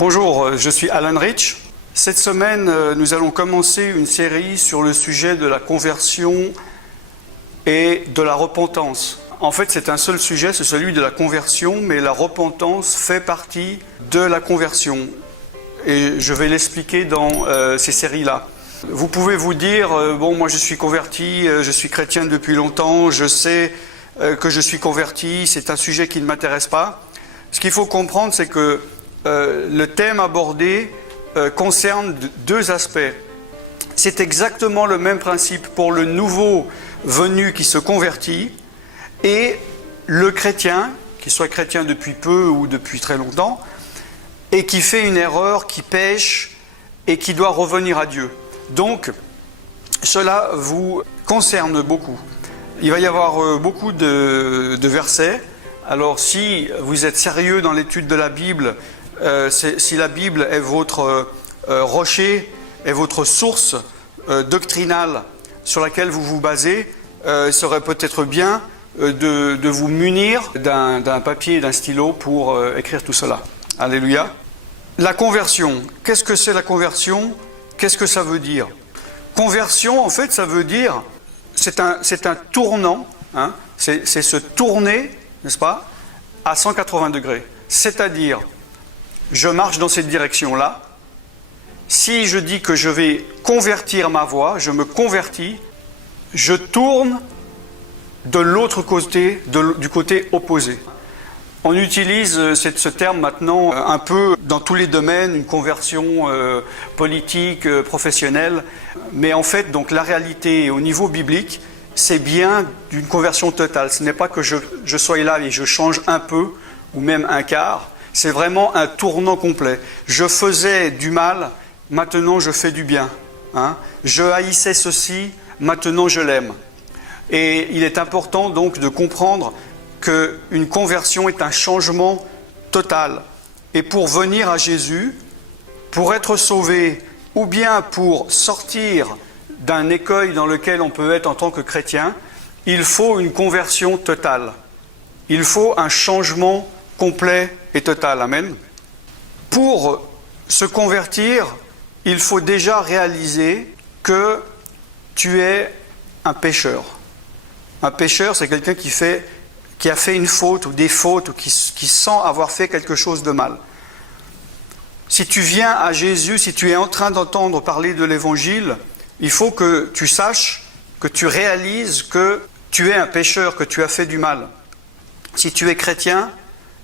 Bonjour, je suis Alan Rich. Cette semaine, nous allons commencer une série sur le sujet de la conversion et de la repentance. En fait, c'est un seul sujet, c'est celui de la conversion, mais la repentance fait partie de la conversion. Et je vais l'expliquer dans ces séries-là. Vous pouvez vous dire, bon, moi je suis converti, je suis chrétien depuis longtemps, je sais que je suis converti, c'est un sujet qui ne m'intéresse pas. Ce qu'il faut comprendre, c'est que le thème abordé concerne deux aspects. C'est exactement le même principe pour le nouveau venu qui se convertit et le chrétien, qu'il soit chrétien depuis peu ou depuis très longtemps, et qui fait une erreur, qui pêche et qui doit revenir à Dieu. Donc, cela vous concerne beaucoup. Il va y avoir beaucoup de versets. Alors, si vous êtes sérieux dans l'étude de la Bible, si la Bible est votre rocher, est votre source doctrinale sur laquelle vous vous basez, il serait peut-être bien de vous munir d'un papier et d'un stylo pour écrire tout cela. Alléluia. La conversion. Qu'est-ce que c'est la conversion ? Qu'est-ce que ça veut dire ? Conversion, en fait, ça veut dire, c'est un tournant, hein, c'est se tourner, n'est-ce pas, à 180 degrés. C'est-à-dire, je marche dans cette direction-là. Si je dis que je vais convertir ma voie, je me convertis, je tourne de l'autre côté, du côté opposé. On utilise ce terme maintenant un peu dans tous les domaines, une conversion politique, professionnelle. Mais en fait, donc, la réalité au niveau biblique, c'est bien d'une conversion totale. Ce n'est pas que je sois là et je change un peu, ou même un quart. C'est vraiment un tournant complet. Je faisais du mal, maintenant je fais du bien. Hein. Je haïssais ceci, maintenant je l'aime. Et il est important donc de comprendre qu'une conversion est un changement total. Et pour venir à Jésus, pour être sauvé, ou bien pour sortir d'un écueil dans lequel on peut être en tant que chrétien, il faut une conversion totale. Il faut un changement complet et total. Amen. Pour se convertir, il faut déjà réaliser que tu es un pécheur. Un pécheur, c'est quelqu'un qui a fait une faute ou des fautes ou qui sent avoir fait quelque chose de mal. Si tu viens à Jésus, si tu es en train d'entendre parler de l'Évangile, il faut que tu saches, que tu réalises que tu es un pécheur, que tu as fait du mal. Si tu es chrétien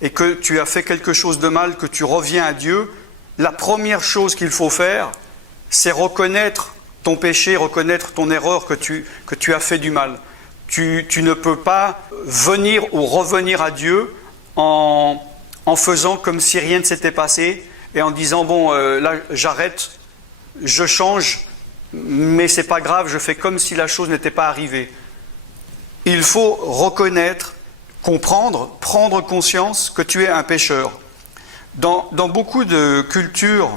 et que tu as fait quelque chose de mal, que tu reviens à Dieu, la première chose qu'il faut faire, c'est reconnaître ton péché, reconnaître ton erreur, que tu as fait du mal. Tu ne peux pas venir ou revenir à Dieu en faisant comme si rien ne s'était passé et en disant, bon, là, j'arrête, je change, mais c'est pas grave, je fais comme si la chose n'était pas arrivée. Il faut reconnaître, comprendre, prendre conscience que tu es un pécheur. Dans beaucoup de cultures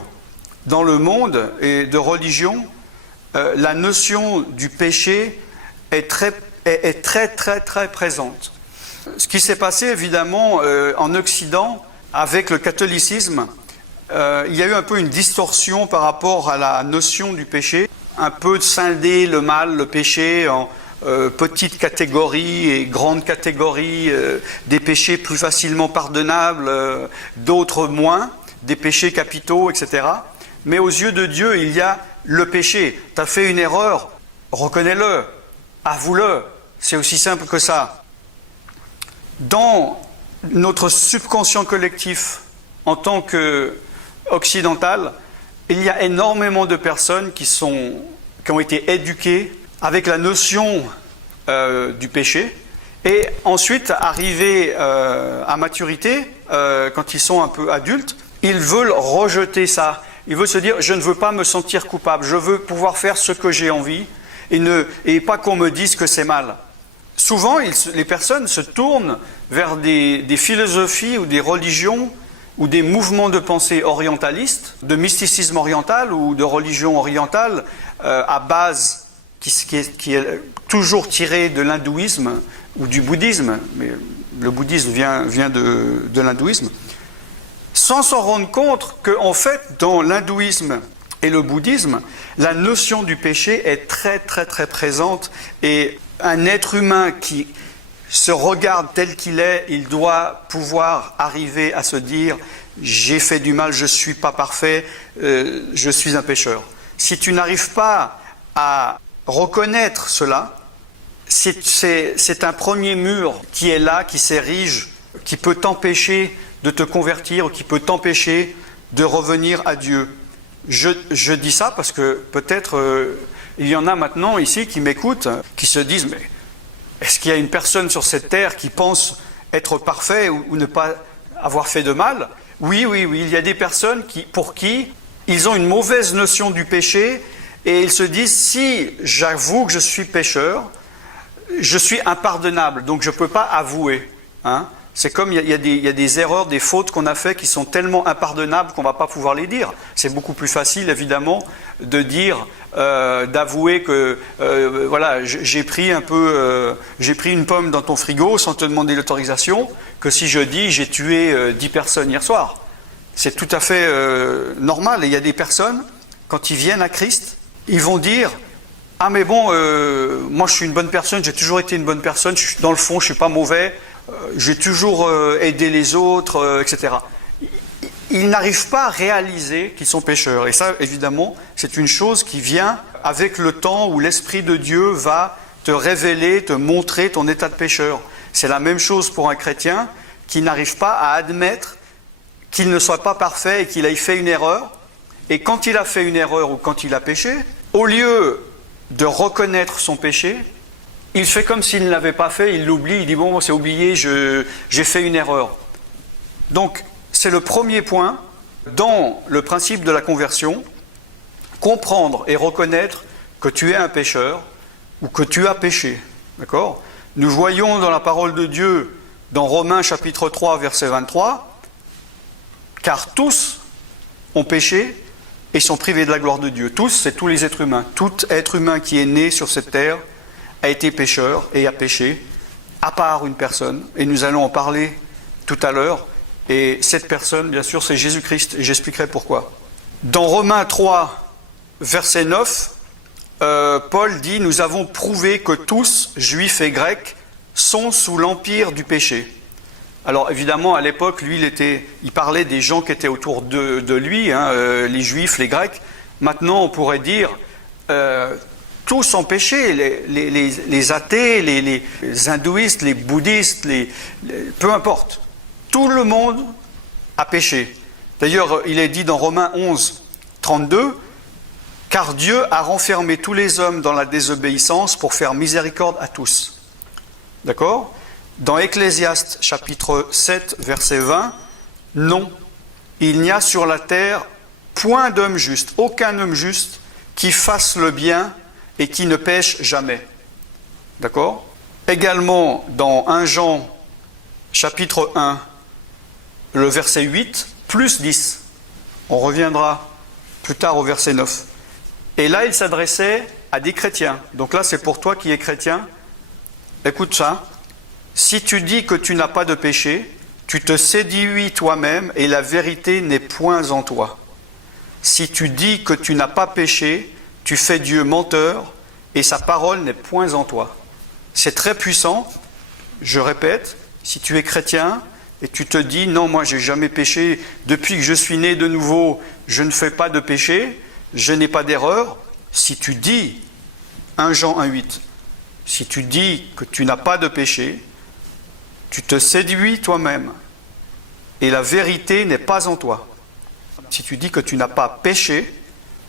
dans le monde et de religions, la notion du péché est très présente. Ce qui s'est passé évidemment en Occident avec le catholicisme, il y a eu un peu une distorsion par rapport à la notion du péché, un peu scinder le mal, le péché en petites catégories et grandes catégories, des péchés plus facilement pardonnables, d'autres moins, des péchés capitaux, etc. Mais aux yeux de Dieu, il y a le péché. Tu as fait une erreur, reconnais-le, avoue-le. C'est aussi simple que ça. Dans notre subconscient collectif, en tant qu'occidental, il y a énormément de personnes qui ont été éduquées avec la notion du péché, et ensuite, arrivés à maturité, quand ils sont un peu adultes, ils veulent rejeter ça. Ils veulent se dire, je ne veux pas me sentir coupable, je veux pouvoir faire ce que j'ai envie, et pas qu'on me dise que c'est mal. Souvent, les personnes se tournent vers des philosophies ou des religions ou des mouvements de pensée orientalistes, de mysticisme oriental ou de religion orientale à base qui est toujours tirée de l'hindouisme ou du bouddhisme, mais le bouddhisme vient de l'hindouisme, sans s'en rendre compte qu'en fait, dans l'hindouisme et le bouddhisme, la notion du péché est très très très présente, et un être humain qui se regarde tel qu'il est, il doit pouvoir arriver à se dire « j'ai fait du mal, je ne suis pas parfait, je suis un pécheur ». Si tu n'arrives pas à reconnaître cela, c'est un premier mur qui est là, qui s'érige, qui peut t'empêcher de te convertir, qui peut t'empêcher de revenir à Dieu. Je dis ça parce que peut-être il y en a maintenant ici qui m'écoutent, qui se disent « mais est-ce qu'il y a une personne sur cette terre qui pense être parfait ou ne pas avoir fait de mal ?» Oui, il y a des personnes pour qui ils ont une mauvaise notion du péché et ils se disent « si j'avoue que je suis pécheur, je suis impardonnable, donc je ne peux pas avouer. » C'est comme il y a des erreurs, des fautes qu'on a fait qui sont tellement impardonnables qu'on ne va pas pouvoir les dire. C'est beaucoup plus facile, évidemment, de dire, d'avouer que voilà, j'ai pris une pomme dans ton frigo sans te demander l'autorisation, que si je dis j'ai tué 10 personnes hier soir. C'est tout à fait normal. Et il y a des personnes, quand ils viennent à Christ, ils vont dire « Ah mais bon, moi je suis une bonne personne, j'ai toujours été une bonne personne, dans le fond je ne suis pas mauvais. » J'ai toujours aidé les autres, etc. Ils n'arrivent pas à réaliser qu'ils sont pécheurs. Et ça, évidemment, c'est une chose qui vient avec le temps où l'Esprit de Dieu va te révéler, te montrer ton état de pécheur. C'est la même chose pour un chrétien qui n'arrive pas à admettre qu'il ne soit pas parfait et qu'il ait fait une erreur. Et quand il a fait une erreur ou quand il a péché, au lieu de reconnaître son péché, il fait comme s'il ne l'avait pas fait, il l'oublie, il dit « bon, c'est oublié, j'ai fait une erreur ». Donc, c'est le premier point dans le principe de la conversion, comprendre et reconnaître que tu es un pécheur ou que tu as péché. D'accord ? Nous voyons dans la parole de Dieu, dans Romains chapitre 3, verset 23, « car tous ont péché et sont privés de la gloire de Dieu ». Tous, c'est tous les êtres humains. Tout être humain qui est né sur cette terre a été pécheur et a péché, à part une personne, et nous allons en parler tout à l'heure, et cette personne, bien sûr, c'est Jésus-Christ, et j'expliquerai pourquoi. Dans Romains 3, verset 9, Paul dit « Nous avons prouvé que tous, juifs et grecs, sont sous l'empire du péché. » Alors évidemment, à l'époque, lui, il parlait des gens qui étaient autour de lui, les juifs, les grecs. Maintenant, on pourrait dire tous ont péché, les athées, les hindouistes, les bouddhistes, peu importe. Tout le monde a péché. D'ailleurs, il est dit dans Romains 11, 32, « Car Dieu a renfermé tous les hommes dans la désobéissance pour faire miséricorde à tous. » D'accord ? Dans Ecclésiaste chapitre 7, verset 20, « Non, il n'y a sur la terre point d'homme juste, aucun homme juste qui fasse le bien et qui ne pêche jamais. » D'accord ? Également, dans 1 Jean, chapitre 1, le verset 8, plus 10. On reviendra plus tard au verset 9. Et là, il s'adressait à des chrétiens. Donc là, c'est pour toi qui es chrétien. Écoute ça. « Si tu dis que tu n'as pas de péché, tu te séduis toi-même et la vérité n'est point en toi. Si tu dis que tu n'as pas péché, tu fais Dieu menteur et sa parole n'est point en toi. » C'est très puissant. Je répète, si tu es chrétien et tu te dis « Non, moi j'ai jamais péché, depuis que je suis né de nouveau, je ne fais pas de péché, je n'ai pas d'erreur. » Si tu dis, 1 Jean 1,8, si tu dis que tu n'as pas de péché, tu te séduis toi-même et la vérité n'est pas en toi. Si tu dis que tu n'as pas péché,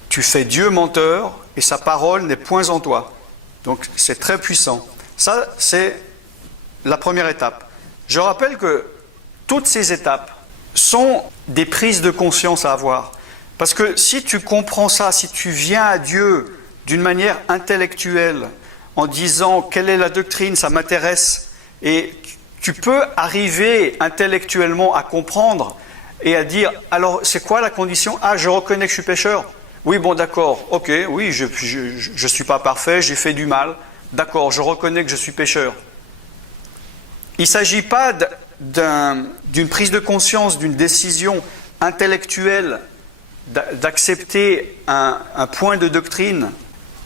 tu fais Dieu menteur et sa parole n'est point en toi. Donc c'est très puissant. Ça, c'est la première étape. Je rappelle que toutes ces étapes sont des prises de conscience à avoir. Parce que si tu comprends ça, si tu viens à Dieu d'une manière intellectuelle, en disant quelle est la doctrine, ça m'intéresse, et tu peux arriver intellectuellement à comprendre et à dire, alors c'est quoi la condition ? Ah, je reconnais que je suis pécheur. Oui, bon, d'accord, ok, oui, je ne suis pas parfait, j'ai fait du mal. D'accord, je reconnais que je suis pécheur. Il ne s'agit pas d'une prise de conscience, d'une décision intellectuel d'accepter un point de doctrine.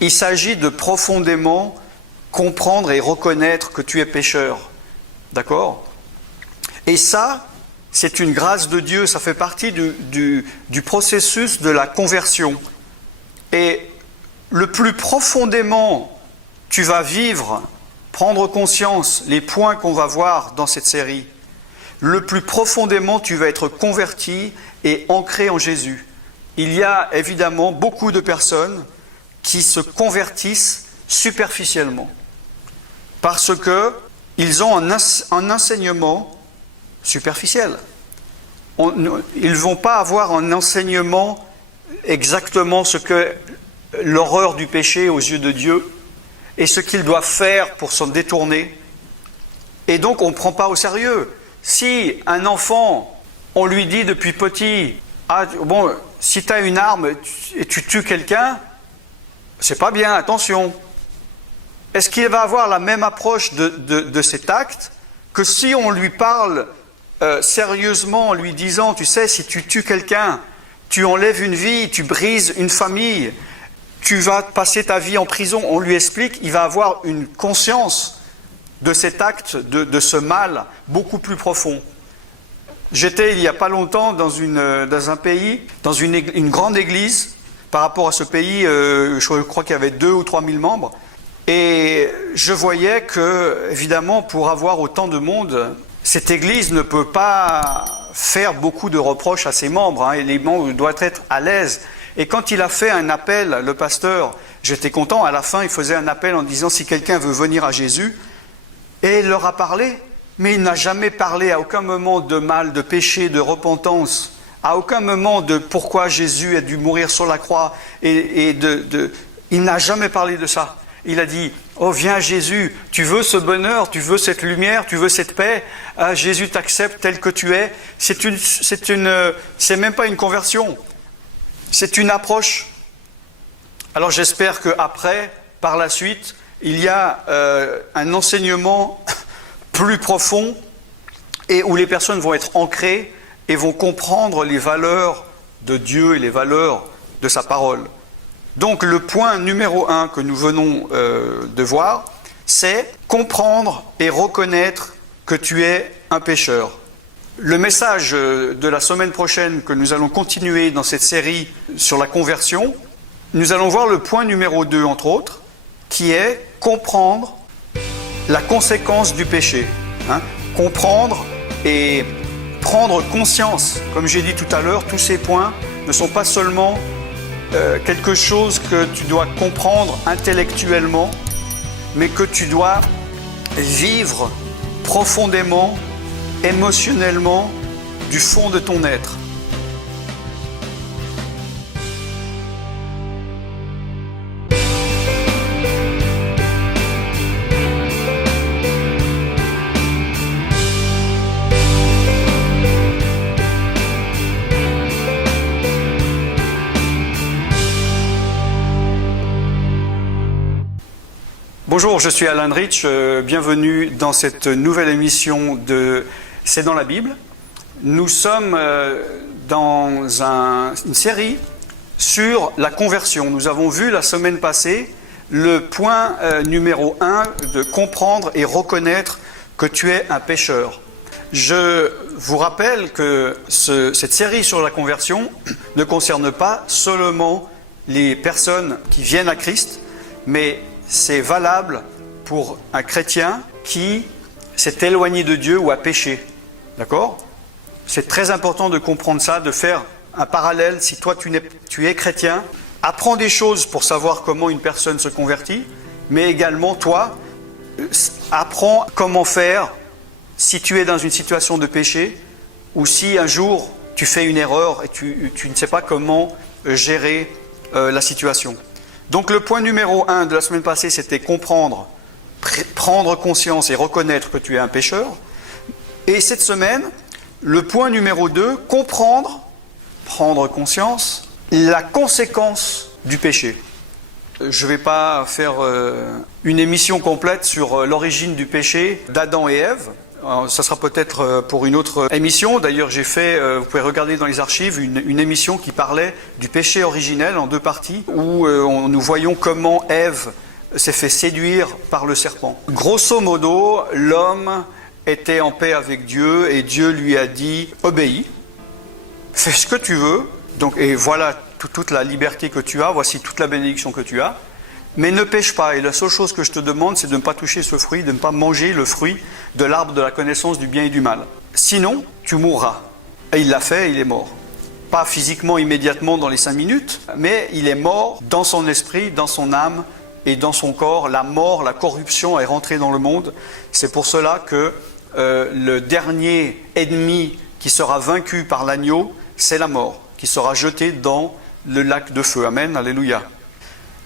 Il s'agit de profondément comprendre et reconnaître que tu es pécheur. D'accord ? Et ça, c'est une grâce de Dieu, ça fait partie du processus de la conversion. Et le plus profondément tu vas vivre, prendre conscience, les points qu'on va voir dans cette série, le plus profondément tu vas être converti et ancré en Jésus. Il y a évidemment beaucoup de personnes qui se convertissent superficiellement parce qu'ils ont un enseignement superficiel. Ils ne vont pas avoir un enseignement exactement ce que l'horreur du péché aux yeux de Dieu et ce qu'ils doivent faire pour s'en détourner. Et donc on ne prend pas au sérieux. Si un enfant, on lui dit depuis petit, ah bon, si tu as une arme et tu tues quelqu'un, c'est pas bien, attention. Est-ce qu'il va avoir la même approche de cet acte que si on lui parle sérieusement en lui disant, tu sais, si tu tues quelqu'un, tu enlèves une vie, tu brises une famille, tu vas passer ta vie en prison, on lui explique, il va avoir une conscience de cet acte, de ce mal beaucoup plus profond. J'étais il n'y a pas longtemps dans un pays, dans une grande église. Par rapport à ce pays, je crois qu'il y avait 2 ou 3 000 membres. Et je voyais que, évidemment, pour avoir autant de monde, cette église ne peut pas faire beaucoup de reproches à ses membres. Et les membres doivent être à l'aise. Et quand il a fait un appel, le pasteur, j'étais content. À la fin, il faisait un appel en disant si quelqu'un veut venir à Jésus. Et il leur a parlé. Mais il n'a jamais parlé à aucun moment de mal, de péché, de repentance. À aucun moment de pourquoi Jésus a dû mourir sur la croix. Il n'a jamais parlé de ça. Il a dit, oh viens Jésus, tu veux ce bonheur, tu veux cette lumière, tu veux cette paix. Ah, Jésus t'accepte tel que tu es. C'est même pas une conversion. C'est une approche. Alors j'espère qu'après, par la suite, il y a un enseignement plus profond et où les personnes vont être ancrées et vont comprendre les valeurs de Dieu et les valeurs de sa parole. Donc le point numéro 1 que nous venons de voir, c'est comprendre et reconnaître que tu es un pécheur. Le message de la semaine prochaine que nous allons continuer dans cette série sur la conversion, nous allons voir le point numéro 2 entre autres, qui est comprendre la conséquence du péché. Comprendre et prendre conscience, comme j'ai dit tout à l'heure, tous ces points ne sont pas seulement quelque chose que tu dois comprendre intellectuellement, mais que tu dois vivre profondément, émotionnellement, du fond de ton être. Bonjour, je suis Alan Rich, bienvenue dans cette nouvelle émission de C'est dans la Bible. Nous sommes dans une série sur la conversion. Nous avons vu la semaine passée le point numéro 1 de comprendre et reconnaître que tu es un pécheur. Je vous rappelle que cette série sur la conversion ne concerne pas seulement les personnes qui viennent à Christ, mais c'est valable pour un chrétien qui s'est éloigné de Dieu ou a péché. D'accord ? C'est très important de comprendre ça, de faire un parallèle. Si toi tu es chrétien, apprends des choses pour savoir comment une personne se convertit, mais également toi, apprends comment faire si tu es dans une situation de péché ou si un jour tu fais une erreur et tu ne sais pas comment gérer la situation. Donc le point numéro 1 de la semaine passée, c'était comprendre, prendre conscience et reconnaître que tu es un pécheur. Et cette semaine, le point numéro 2, comprendre, prendre conscience, la conséquence du péché. Je ne vais pas faire une émission complète sur l'origine du péché d'Adam et Ève. Ça sera peut-être pour une autre émission. D'ailleurs, j'ai fait, vous pouvez regarder dans les archives, une émission qui parlait du péché originel en 2 parties, où nous voyons comment Ève s'est fait séduire par le serpent. Grosso modo, l'homme était en paix avec Dieu et Dieu lui a dit « Obéis, fais ce que tu veux, donc, et voilà toute la liberté que tu as, voici toute la bénédiction que tu as. Mais ne pêche pas, et la seule chose que je te demande, c'est de ne pas toucher ce fruit, de ne pas manger le fruit de l'arbre de la connaissance du bien et du mal. Sinon, tu mourras. » Et il l'a fait, il est mort. Pas physiquement, immédiatement, dans les 5 minutes, mais il est mort dans son esprit, dans son âme et dans son corps. La mort, la corruption est rentrée dans le monde. C'est pour cela que le dernier ennemi qui sera vaincu par l'agneau, c'est la mort, qui sera jeté dans le lac de feu. Amen, alléluia.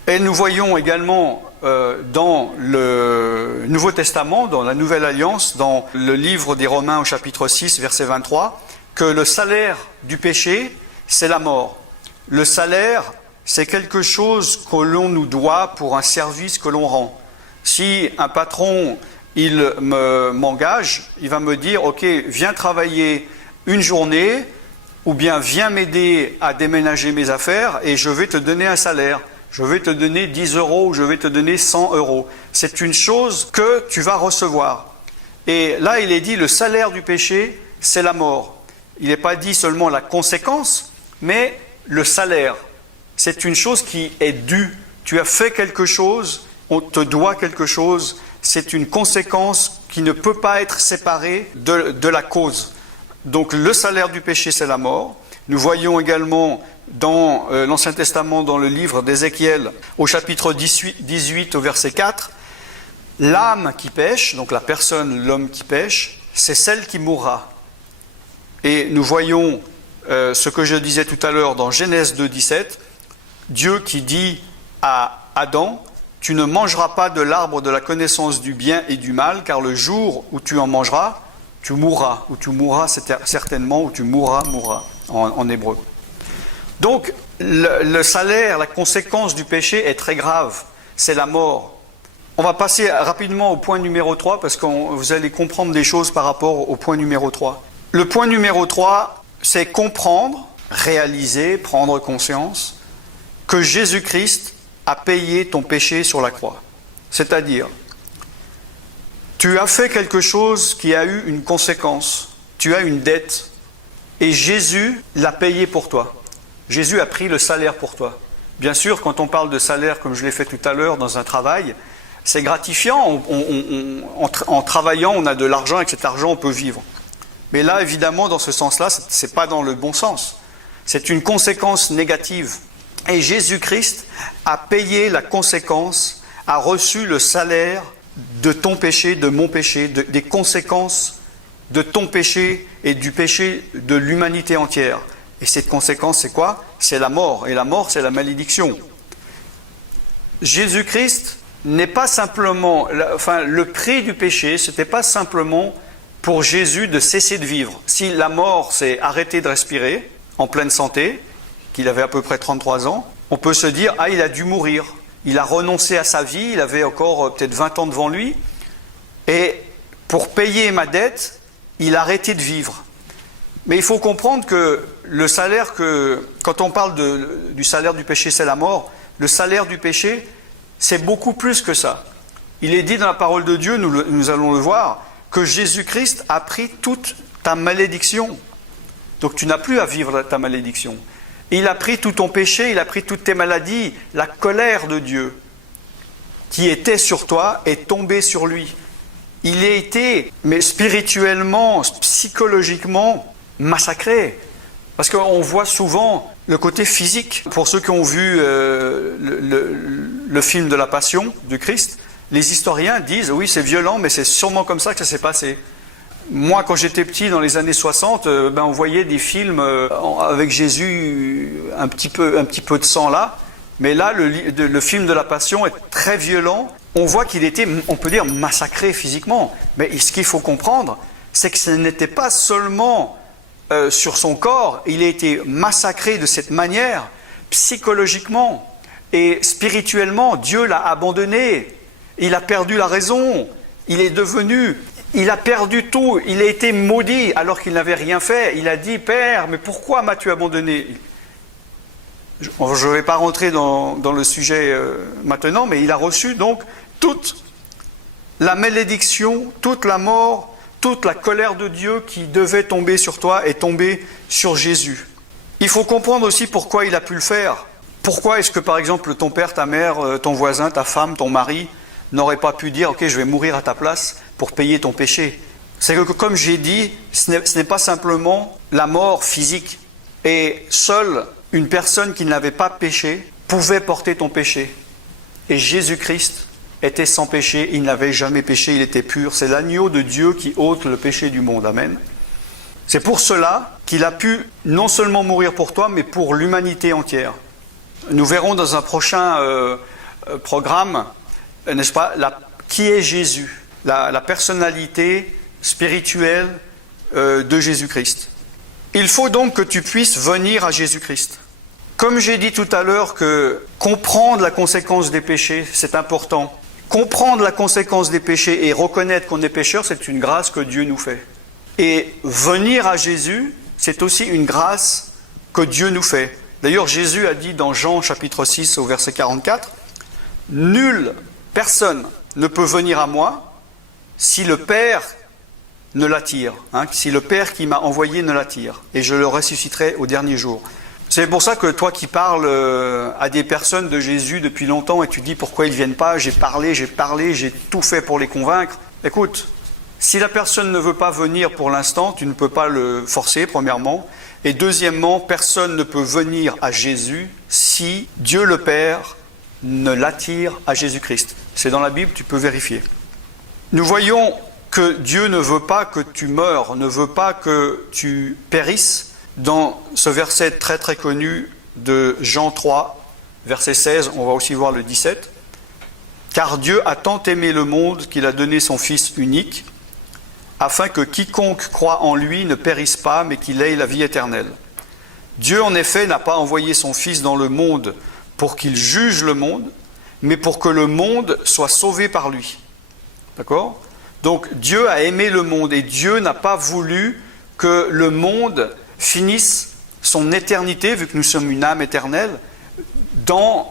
Et nous voyons également dans le Nouveau Testament, dans la Nouvelle Alliance, dans le livre des Romains au chapitre 6, verset 23, que le salaire du péché, c'est la mort. Le salaire, c'est quelque chose que l'on nous doit pour un service que l'on rend. Si un patron, il m'engage, il va me dire « Ok, viens travailler une journée, ou bien viens m'aider à déménager mes affaires et je vais te donner un salaire. Je vais te donner 10 euros ou je vais te donner 100 euros. » C'est une chose que tu vas recevoir. Et là, il est dit, le salaire du péché, c'est la mort. Il n'est pas dit seulement la conséquence, mais le salaire. C'est une chose qui est due. Tu as fait quelque chose, on te doit quelque chose. C'est une conséquence qui ne peut pas être séparée de la cause. Donc le salaire du péché, c'est la mort. Nous voyons également dans l'Ancien Testament, dans le livre d'Ézéchiel, au chapitre 18, au verset 4, l'âme qui pêche, donc la personne, l'homme qui pêche, c'est celle qui mourra. Et nous voyons ce que je disais tout à l'heure dans Genèse 2, 17, Dieu qui dit à Adam, « Tu ne mangeras pas de l'arbre de la connaissance du bien et du mal, car le jour où tu en mangeras, tu mourras. » Ou tu mourras certainement, ou tu mourras en hébreu. Donc, le salaire, la conséquence du péché est très grave. C'est la mort. On va passer rapidement au point numéro 3, parce que vous allez comprendre des choses par rapport au point numéro 3. Le point numéro 3, c'est comprendre, réaliser, prendre conscience que Jésus-Christ a payé ton péché sur la croix. C'est-à-dire, tu as fait quelque chose qui a eu une conséquence. Tu as une dette. Et Jésus l'a payé pour toi. Jésus a pris le salaire pour toi. Bien sûr, quand on parle de salaire, comme je l'ai fait tout à l'heure, dans un travail, c'est gratifiant. En travaillant, on a de l'argent. Avec cet argent, on peut vivre. Mais là, évidemment, dans ce sens-là, ce n'est pas dans le bon sens. C'est une conséquence négative. Et Jésus-Christ a payé la conséquence, a reçu le salaire de ton péché, de mon péché, des conséquences de ton péché et du péché de l'humanité entière. Et cette conséquence, c'est quoi? C'est la mort. Et la mort, c'est la malédiction. Jésus-Christ n'est pas simplement... le prix du péché, ce n'était pas simplement pour Jésus de cesser de vivre. Si la mort, c'est arrêter de respirer en pleine santé, qu'il avait à peu près 33 ans, on peut se dire, ah, il a dû mourir. Il a renoncé à sa vie, il avait encore peut-être 20 ans devant lui. Et pour payer ma dette, il a arrêté de vivre. Mais il faut comprendre que le salaire, quand on parle du salaire du péché, c'est la mort. Le salaire du péché, c'est beaucoup plus que ça. Il est dit dans la parole de Dieu, nous allons le voir, que Jésus-Christ a pris toute ta malédiction. Donc tu n'as plus à vivre ta malédiction. Il a pris tout ton péché, il a pris toutes tes maladies. La colère de Dieu qui était sur toi est tombée sur lui. Il a été, mais spirituellement, psychologiquement, massacré. Parce qu'on voit souvent le côté physique. Pour ceux qui ont vu le film de la Passion du Christ, les historiens disent, oui, c'est violent, mais c'est sûrement comme ça que ça s'est passé. Moi, quand j'étais petit, dans les années 60, on voyait des films avec Jésus, un petit peu de sang là. Mais là, le film de la Passion est très violent. On voit qu'il était, on peut dire, massacré physiquement. Mais ce qu'il faut comprendre, c'est que ce n'était pas seulement sur son corps. Il a été massacré de cette manière, psychologiquement et spirituellement. Dieu l'a abandonné. Il a perdu la raison. Il est devenu Il a perdu tout, il a été maudit alors qu'il n'avait rien fait. Il a dit, Père, mais pourquoi m'as-tu abandonné? Je ne vais pas rentrer dans le sujet maintenant, mais il a reçu donc toute la malédiction, toute la mort, toute la colère de Dieu qui devait tomber sur toi est tombée sur Jésus. Il faut comprendre aussi pourquoi il a pu le faire. Pourquoi est-ce que, par exemple, ton père, ta mère, ton voisin, ta femme, ton mari n'auraient pas pu dire « Ok, je vais mourir à ta place pour payer ton péché ». C'est que, comme j'ai dit, ce n'est pas simplement la mort physique. Et seule une personne qui n'avait pas péché pouvait porter ton péché. Et Jésus-Christ était sans péché, il n'avait jamais péché, il était pur. C'est l'agneau de Dieu qui ôte le péché du monde. Amen. C'est pour cela qu'il a pu non seulement mourir pour toi, mais pour l'humanité entière. Nous verrons dans un prochain programme, n'est-ce pas, qui est Jésus, la personnalité spirituelle de Jésus-Christ. Il faut donc que tu puisses venir à Jésus-Christ. Comme j'ai dit tout à l'heure que comprendre la conséquence des péchés, c'est important. Comprendre la conséquence des péchés et reconnaître qu'on est pécheur, c'est une grâce que Dieu nous fait. Et venir à Jésus, c'est aussi une grâce que Dieu nous fait. D'ailleurs, Jésus a dit dans Jean chapitre 6 au verset 44, « Nulle personne ne peut venir à moi si le Père ne l'attire, si le Père qui m'a envoyé ne l'attire, et je le ressusciterai au dernier jour. » C'est pour ça que toi qui parles à des personnes de Jésus depuis longtemps et tu dis pourquoi ils ne viennent pas, j'ai parlé, j'ai tout fait pour les convaincre. Écoute, si la personne ne veut pas venir pour l'instant, tu ne peux pas le forcer, premièrement. Et deuxièmement, personne ne peut venir à Jésus si Dieu le Père ne l'attire à Jésus-Christ. C'est dans la Bible, tu peux vérifier. Nous voyons que Dieu ne veut pas que tu meures, ne veut pas que tu périsses. Dans ce verset très très connu de Jean 3, verset 16, on va aussi voir le 17. « Car Dieu a tant aimé le monde qu'il a donné son Fils unique, afin que quiconque croit en lui ne périsse pas, mais qu'il ait la vie éternelle. Dieu, en effet, n'a pas envoyé son Fils dans le monde pour qu'il juge le monde, mais pour que le monde soit sauvé par lui. » D'accord ? Donc Dieu a aimé le monde et Dieu n'a pas voulu que le monde finisse son éternité, vu que nous sommes une âme éternelle,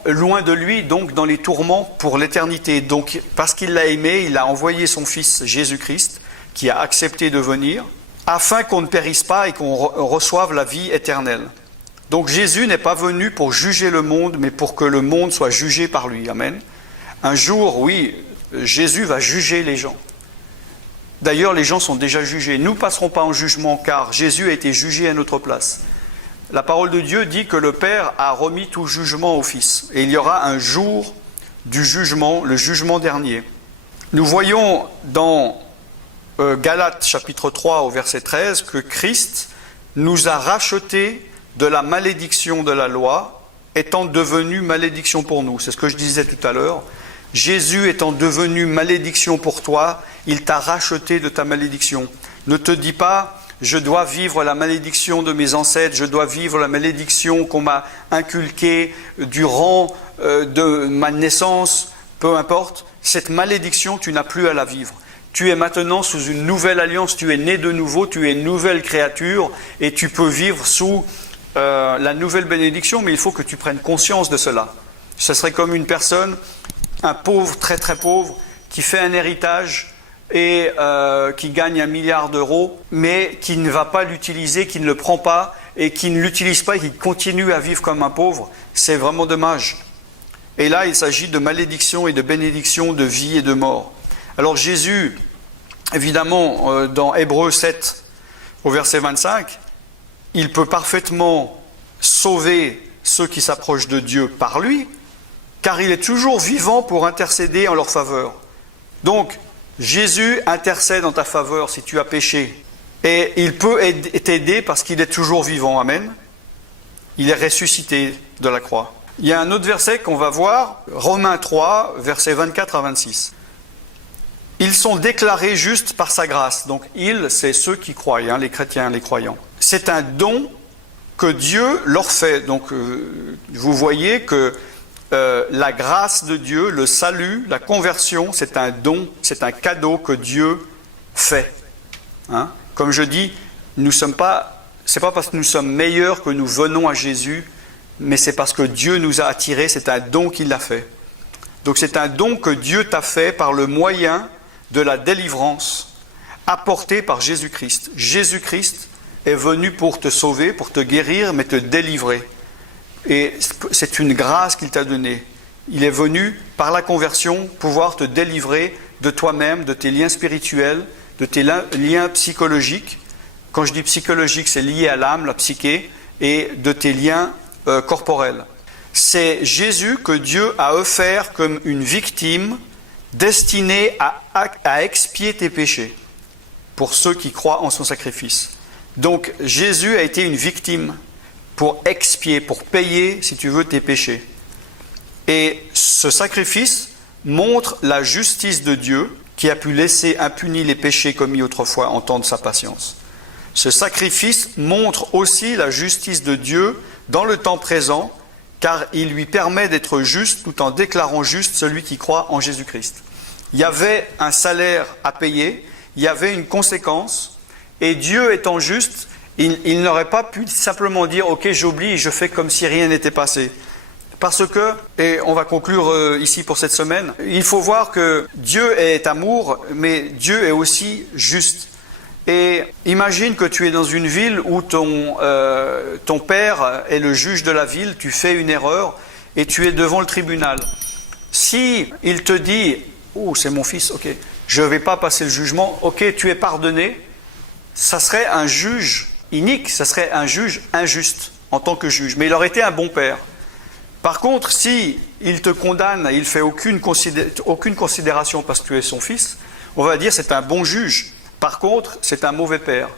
loin de lui, donc dans les tourments pour l'éternité. Donc, parce qu'il l'a aimé, il a envoyé son Fils Jésus-Christ, qui a accepté de venir, afin qu'on ne périsse pas et qu'on reçoive la vie éternelle. Donc Jésus n'est pas venu pour juger le monde, mais pour que le monde soit jugé par lui. Amen. Un jour, oui, Jésus va juger les gens. D'ailleurs, les gens sont déjà jugés. Nous ne passerons pas en jugement, car Jésus a été jugé à notre place. La parole de Dieu dit que le Père a remis tout jugement au Fils. Et il y aura un jour du jugement, le jugement dernier. Nous voyons dans Galates chapitre 3 au verset 13 que Christ nous a rachetés de la malédiction de la loi, étant devenu malédiction pour nous. C'est ce que je disais tout à l'heure. Jésus étant devenu malédiction pour toi, il t'a racheté de ta malédiction. Ne te dis pas, je dois vivre la malédiction de mes ancêtres, je dois vivre la malédiction qu'on m'a inculquée durant de ma naissance, peu importe. Cette malédiction, tu n'as plus à la vivre. Tu es maintenant sous une nouvelle alliance, tu es né de nouveau, tu es une nouvelle créature et tu peux vivre sous la nouvelle bénédiction, mais il faut que tu prennes conscience de cela. Ce serait comme une personne, un pauvre, très très pauvre, qui fait un héritage et qui gagne 1 milliard d'euros, mais qui ne va pas l'utiliser, qui ne le prend pas et qui ne l'utilise pas et qui continue à vivre comme un pauvre. C'est vraiment dommage. Et là, il s'agit de malédiction et de bénédiction, de vie et de mort. Alors Jésus, évidemment, dans Hébreux 7, au verset 25, il peut parfaitement sauver ceux qui s'approchent de Dieu par lui, car il est toujours vivant pour intercéder en leur faveur. Donc, Jésus intercède en ta faveur si tu as péché. Et il peut t'aider parce qu'il est toujours vivant. Amen. Il est ressuscité de la croix. Il y a un autre verset qu'on va voir, Romains 3, versets 24 à 26. Ils sont déclarés justes par sa grâce. Donc, ils, c'est ceux qui croient, les chrétiens, les croyants. C'est un don que Dieu leur fait. Donc, vous voyez que la grâce de Dieu, le salut, la conversion, c'est un don, c'est un cadeau que Dieu fait. Hein? Comme je dis, c'est pas parce que nous sommes meilleurs que nous venons à Jésus, mais c'est parce que Dieu nous a attirés, c'est un don qu'il a fait. Donc c'est un don que Dieu t'a fait par le moyen de la délivrance apportée par Jésus-Christ. Jésus-Christ est venu pour te sauver, pour te guérir, mais te délivrer. Et c'est une grâce qu'il t'a donnée. Il est venu, par la conversion, pouvoir te délivrer de toi-même, de tes liens spirituels, de tes liens psychologiques. Quand je dis psychologique, c'est lié à l'âme, la psyché, et de tes liens corporels. C'est Jésus que Dieu a offert comme une victime destinée à expier tes péchés pour ceux qui croient en son sacrifice. Donc Jésus a été une victime pour expier, pour payer, si tu veux, tes péchés. Et ce sacrifice montre la justice de Dieu qui a pu laisser impunis les péchés commis autrefois en temps de sa patience. Ce sacrifice montre aussi la justice de Dieu dans le temps présent, car il lui permet d'être juste tout en déclarant juste celui qui croit en Jésus-Christ. Il y avait un salaire à payer, il y avait une conséquence, et Dieu étant juste, il n'aurait pas pu simplement dire « Ok, j'oublie, je fais comme si rien n'était passé ». Parce que, et on va conclure ici pour cette semaine, il faut voir que Dieu est amour, mais Dieu est aussi juste. Et imagine que tu es dans une ville où ton père est le juge de la ville, tu fais une erreur et tu es devant le tribunal. Si il te dit « Oh, c'est mon fils, ok, je ne vais pas passer le jugement, ok, tu es pardonné », ça serait un juge inique, ça serait un juge injuste en tant que juge. Mais il aurait été un bon père. Par contre, si il te condamne, il ne fait aucune considération parce que tu es son fils, on va dire c'est un bon juge. Par contre, c'est un mauvais père.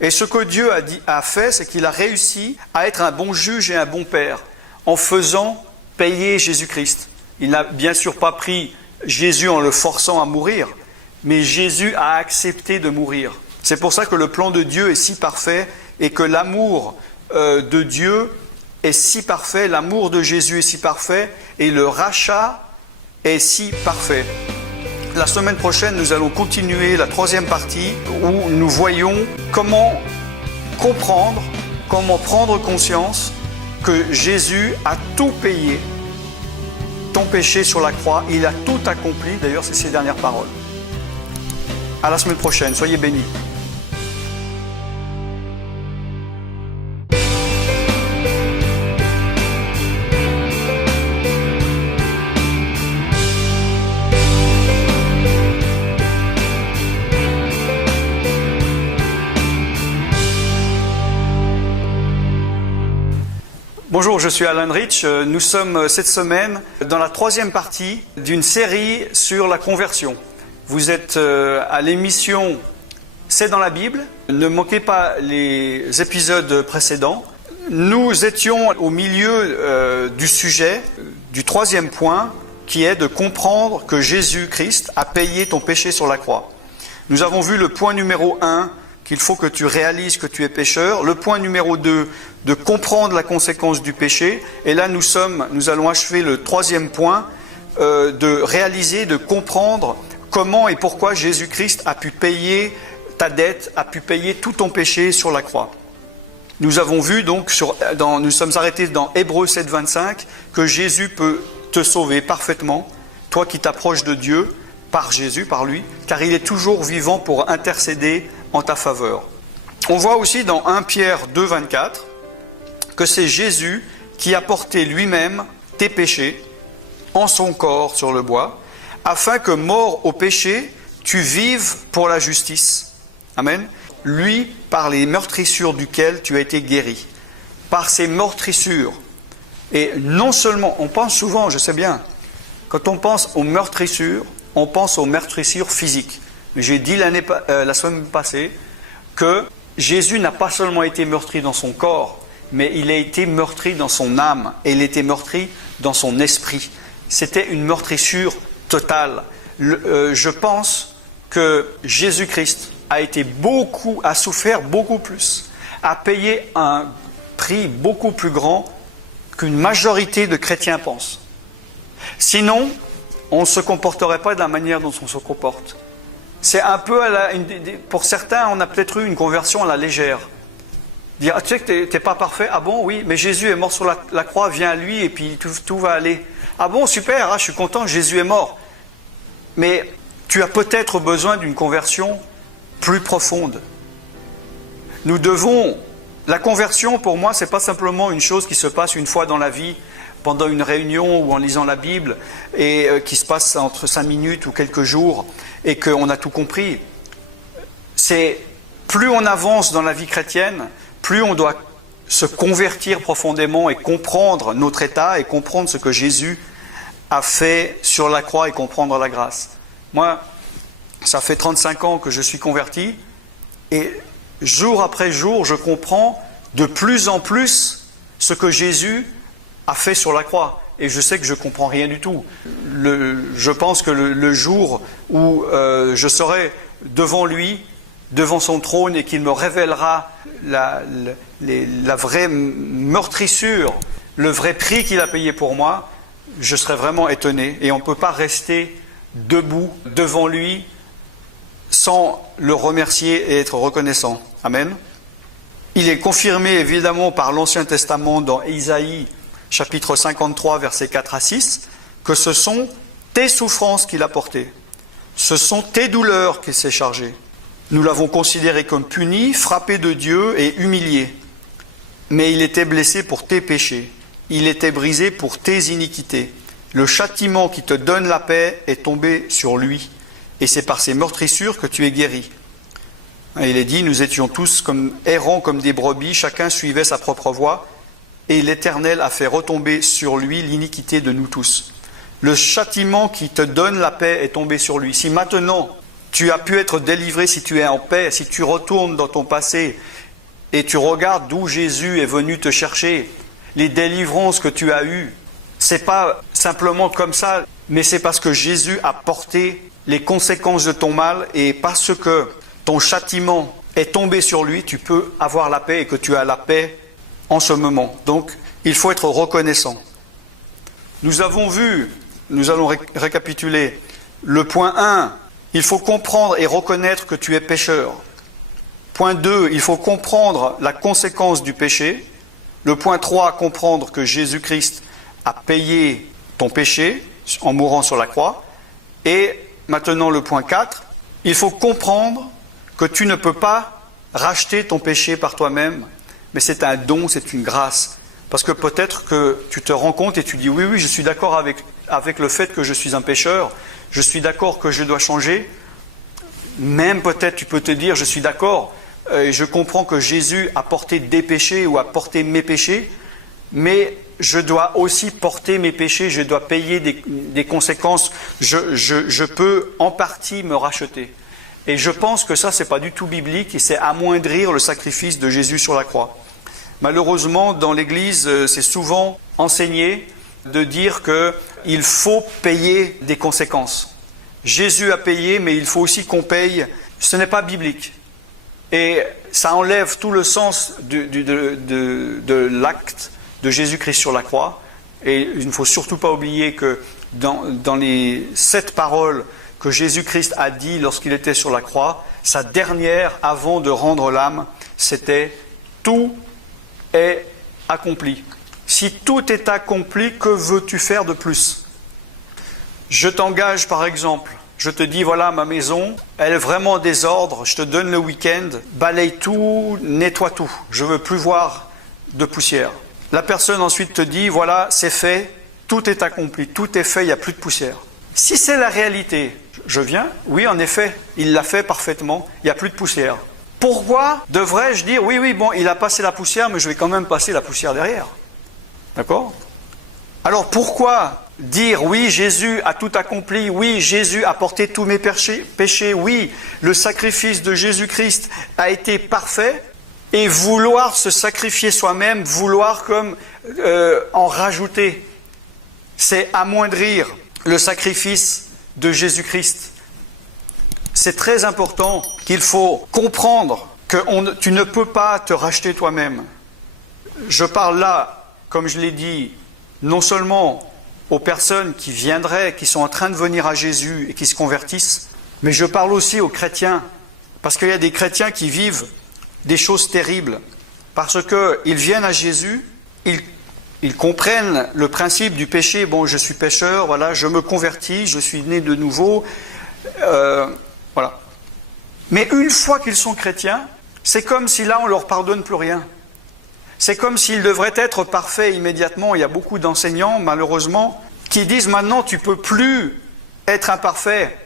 Et ce que Dieu a fait, c'est qu'il a réussi à être un bon juge et un bon père en faisant payer Jésus-Christ. Il n'a bien sûr pas pris Jésus en le forçant à mourir, mais Jésus a accepté de mourir. C'est pour ça que le plan de Dieu est si parfait et que l'amour de Dieu est si parfait, l'amour de Jésus est si parfait et le rachat est si parfait. La semaine prochaine, nous allons continuer la troisième partie où nous voyons comment comprendre, comment prendre conscience que Jésus a tout payé, ton péché sur la croix, il a tout accompli, d'ailleurs c'est ses dernières paroles. À la semaine prochaine, soyez bénis. Bonjour, je suis Alan Rich. Nous sommes cette semaine dans la troisième partie d'une série sur la conversion. Vous êtes à l'émission C'est dans la Bible. Ne manquez pas les épisodes précédents. Nous étions au milieu du sujet, du troisième point, qui est de comprendre que Jésus-Christ a payé ton péché sur la croix. Nous avons vu le point numéro 1, qu'il faut que tu réalises que tu es pécheur. Le point numéro 2, de comprendre la conséquence du péché. Et là, nous allons achever le troisième point, de réaliser, de comprendre comment et pourquoi Jésus-Christ a pu payer ta dette, a pu payer tout ton péché sur la croix. Nous avons vu donc, nous sommes arrêtés dans Hébreux 7, 25, que Jésus peut te sauver parfaitement, toi qui t'approches de Dieu, par Jésus, par lui, car il est toujours vivant pour intercéder en ta faveur. On voit aussi dans 1 Pierre 2, 24, que c'est Jésus qui a porté lui-même tes péchés en son corps sur le bois, afin que, mort au péché, tu vives pour la justice. Amen. Lui, par les meurtrissures duquel tu as été guéri. Par ces meurtrissures. Et non seulement, on pense souvent, je sais bien, quand on pense aux meurtrissures, on pense aux meurtrissures physiques. Mais j'ai dit la semaine passée que Jésus n'a pas seulement été meurtri dans son corps, mais il a été meurtri dans son âme et il a été meurtri dans son esprit. C'était une meurtrissure totale. Je pense que Jésus-Christ a souffert beaucoup plus, a payé un prix beaucoup plus grand qu'une majorité de chrétiens pensent. Sinon, on ne se comporterait pas de la manière dont on se comporte. C'est un peu, pour certains, on a peut-être eu une conversion à la légère. Dire, ah, tu sais que t'es pas parfait? Ah bon, oui, mais Jésus est mort sur la croix, viens à lui et puis tout va aller. Ah bon, super, je suis content, Jésus est mort. Mais tu as peut-être besoin d'une conversion plus profonde. Nous devons... La conversion, pour moi, c'est pas simplement une chose qui se passe une fois dans la vie, pendant une réunion ou en lisant la Bible, et qui se passe entre 5 minutes ou quelques jours, et qu'on a tout compris. C'est plus on avance dans la vie chrétienne, plus on doit se convertir profondément et comprendre notre état et comprendre ce que Jésus a fait sur la croix et comprendre la grâce. Moi, ça fait 35 ans que je suis converti et jour après jour, je comprends de plus en plus ce que Jésus a fait sur la croix. Et je sais que je ne comprends rien du tout. Je pense que le jour où je serai devant lui, devant son trône, et qu'il me révélera la vraie meurtrissure, le vrai prix qu'il a payé pour moi, je serai vraiment étonné. Et on ne peut pas rester debout devant lui sans le remercier et être reconnaissant. Amen. Il est confirmé évidemment par l'Ancien Testament dans Isaïe, chapitre 53, versets 4 à 6, que ce sont tes souffrances qu'il a portées. Ce sont tes douleurs qu'il s'est chargé. Nous l'avons considéré comme puni, frappé de Dieu et humilié. Mais il était blessé pour tes péchés. Il était brisé pour tes iniquités. Le châtiment qui te donne la paix est tombé sur lui. Et c'est par ses meurtrissures que tu es guéri. Il est dit, nous étions tous comme errants comme des brebis, chacun suivait sa propre voie, et l'Éternel a fait retomber sur lui l'iniquité de nous tous. Le châtiment qui te donne la paix est tombé sur lui. Si maintenant tu as pu être délivré, si tu es en paix, si tu retournes dans ton passé et tu regardes d'où Jésus est venu te chercher, les délivrances que tu as eues, c'est pas simplement comme ça, mais c'est parce que Jésus a porté les conséquences de ton mal, et parce que ton châtiment est tombé sur lui, tu peux avoir la paix et que tu as la paix en ce moment. Donc, il faut être reconnaissant. Nous avons vu, nous allons récapituler, le point 1, il faut comprendre et reconnaître que tu es pécheur. Point 2, il faut comprendre la conséquence du péché. Le point 3, comprendre que Jésus-Christ a payé ton péché en mourant sur la croix. Et maintenant le point 4, il faut comprendre que tu ne peux pas racheter ton péché par toi-même, mais c'est un don, c'est une grâce. Parce que peut-être que tu te rends compte et tu dis oui, je suis d'accord avec le fait que je suis un pécheur, je suis d'accord que je dois changer. Même peut-être tu peux te dire je suis d'accord, je comprends que Jésus a porté des péchés ou a porté mes péchés, mais je dois aussi porter mes péchés, je dois payer des conséquences, je peux en partie me racheter. Et je pense que ça, c'est pas du tout biblique et c'est amoindrir le sacrifice de Jésus sur la croix. Malheureusement, dans l'Église, c'est souvent enseigné de dire qu'il faut payer des conséquences. Jésus a payé, mais il faut aussi qu'on paye. Ce n'est pas biblique. Et ça enlève tout le sens de l'acte de Jésus-Christ sur la croix. Et il ne faut surtout pas oublier que dans les 7 paroles que Jésus-Christ a dit lorsqu'il était sur la croix, sa dernière, avant de rendre l'âme, c'était « Tout est accompli ». Si tout est accompli, que veux-tu faire de plus? Je t'engage par exemple, je te dis voilà ma maison, elle est vraiment en désordre, je te donne le week-end, balaye tout, nettoie tout, je ne veux plus voir de poussière. La personne ensuite te dit voilà c'est fait, tout est accompli, tout est fait, il n'y a plus de poussière. Si c'est la réalité, je viens, oui en effet, il l'a fait parfaitement, il n'y a plus de poussière. Pourquoi devrais-je dire oui bon il a passé la poussière mais je vais quand même passer la poussière derrière? D'accord? Alors pourquoi dire oui Jésus a tout accompli, oui Jésus a porté tous mes péchés, oui le sacrifice de Jésus-Christ a été parfait, et vouloir se sacrifier soi-même, vouloir comme en rajouter, c'est amoindrir le sacrifice de Jésus-Christ. C'est très important qu'il faut comprendre que tu ne peux pas te racheter toi-même. Je parle là, comme je l'ai dit, non seulement aux personnes qui viendraient, qui sont en train de venir à Jésus et qui se convertissent, Mais je parle aussi aux chrétiens, parce qu'il y a des chrétiens qui vivent des choses terribles, parce qu'ils viennent à Jésus, ils comprennent le principe du péché. Bon, je suis pécheur, voilà, je me convertis, je suis né de nouveau, voilà. Mais une fois qu'ils sont chrétiens, c'est comme si là on ne leur pardonne plus rien. C'est comme s'ils devraient être parfaits immédiatement. Il y a beaucoup d'enseignants, malheureusement, qui disent maintenant tu ne peux plus être imparfait.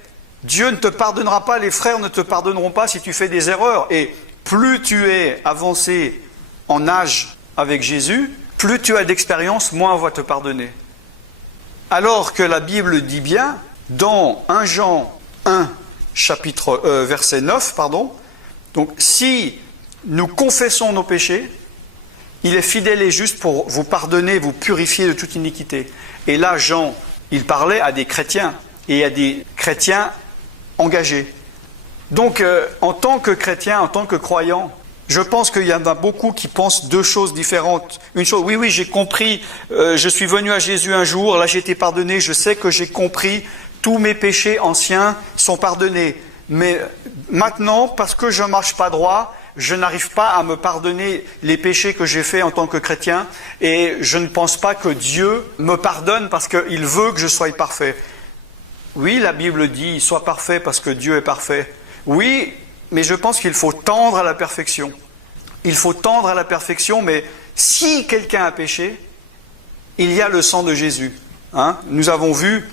Dieu ne te pardonnera pas, les frères ne te pardonneront pas si tu fais des erreurs. Et plus tu es avancé en âge avec Jésus, plus tu as d'expérience, moins on va te pardonner. Alors que la Bible dit bien, dans 1 Jean 1, verset 9, donc si nous confessons nos péchés, il est fidèle et juste pour vous pardonner, vous purifier de toute iniquité. Et là, Jean, il parlait à des chrétiens, et à des chrétiens engagés. Donc, en tant que chrétien, en tant que croyant, je pense qu'il y en a beaucoup qui pensent deux choses différentes. Une chose, oui, j'ai compris, je suis venu à Jésus un jour, là j'ai été pardonné, je sais que j'ai compris, tous mes péchés anciens sont pardonnés. Mais maintenant, parce que je ne marche pas droit, je n'arrive pas à me pardonner les péchés que j'ai faits en tant que chrétien, et je ne pense pas que Dieu me pardonne parce qu'il veut que je sois parfait. Oui, la Bible dit « Sois parfait parce que Dieu est parfait ». Oui, mais je pense qu'il faut tendre à la perfection. Il faut tendre à la perfection, mais si quelqu'un a péché, il y a le sang de Jésus. Nous avons vu,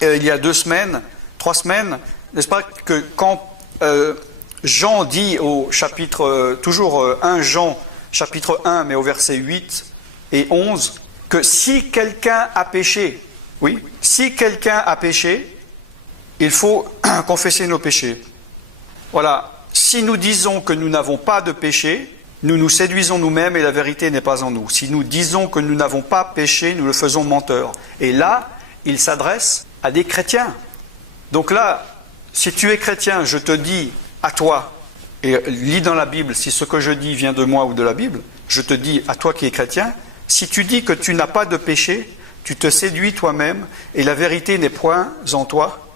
il y a 3 semaines, n'est-ce pas, que quand Jean dit au chapitre, toujours 1 Jean, chapitre 1, mais au verset 8 et 11, que si quelqu'un a péché, oui, si quelqu'un a péché, il faut confesser nos péchés. Voilà, si nous disons que nous n'avons pas de péché, nous nous séduisons nous-mêmes et la vérité n'est pas en nous. Si nous disons que nous n'avons pas péché, nous le faisons menteur. Et là, il s'adresse à des chrétiens. Donc là, si tu es chrétien, je te dis à toi, et lis dans la Bible si ce que je dis vient de moi ou de la Bible, je te dis à toi qui es chrétien, si tu dis que tu n'as pas de péché, tu te séduis toi-même et la vérité n'est point en toi.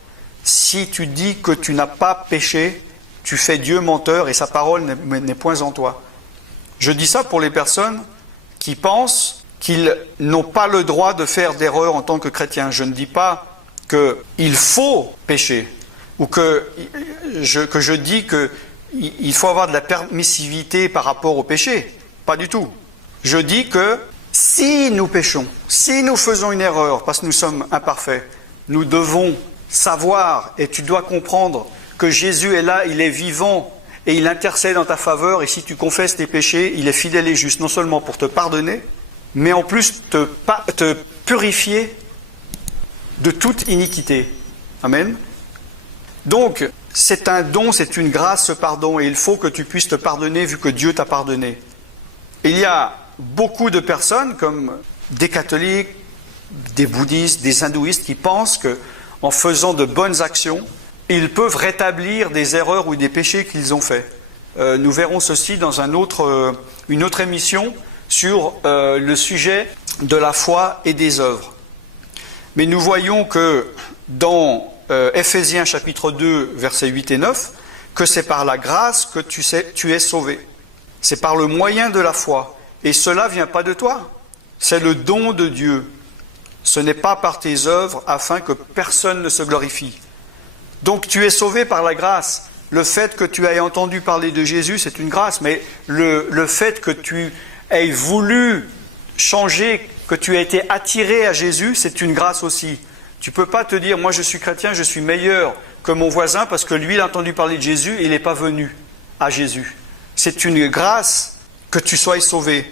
Si tu dis que tu n'as pas péché, tu fais Dieu menteur et sa parole n'est point en toi. Je dis ça pour les personnes qui pensent qu'ils n'ont pas le droit de faire d'erreur en tant que chrétien. Je ne dis pas qu'il faut pécher ou que je dis qu'il faut avoir de la permissivité par rapport au péché. Pas du tout. Je dis que si nous péchons, si nous faisons une erreur parce que nous sommes imparfaits, nous devons savoir, et tu dois comprendre que Jésus est là, il est vivant et il intercède en ta faveur, et si tu confesses tes péchés, il est fidèle et juste, non seulement pour te pardonner, mais en plus te purifier de toute iniquité. Amen. Donc, c'est un don, c'est une grâce, ce pardon, et il faut que tu puisses te pardonner vu que Dieu t'a pardonné. Il y a beaucoup de personnes, comme des catholiques, des bouddhistes, des hindouistes, qui pensent qu'en faisant de bonnes actions, ils peuvent rétablir des erreurs ou des péchés qu'ils ont faits. Nous verrons ceci dans une autre émission sur le sujet de la foi et des œuvres. Mais nous voyons que dans Éphésiens chapitre 2, versets 8 et 9, que c'est par la grâce que tu es sauvé. C'est par le moyen de la foi. Et cela ne vient pas de toi. C'est le don de Dieu. Ce n'est pas par tes œuvres afin que personne ne se glorifie. Donc tu es sauvé par la grâce. Le fait que tu aies entendu parler de Jésus, c'est une grâce. Mais le fait que tu aies voulu changer, que tu aies été attiré à Jésus, c'est une grâce aussi. Tu ne peux pas te dire, moi je suis chrétien, je suis meilleur que mon voisin parce que lui il a entendu parler de Jésus et il n'est pas venu à Jésus. C'est une grâce que tu sois sauvé.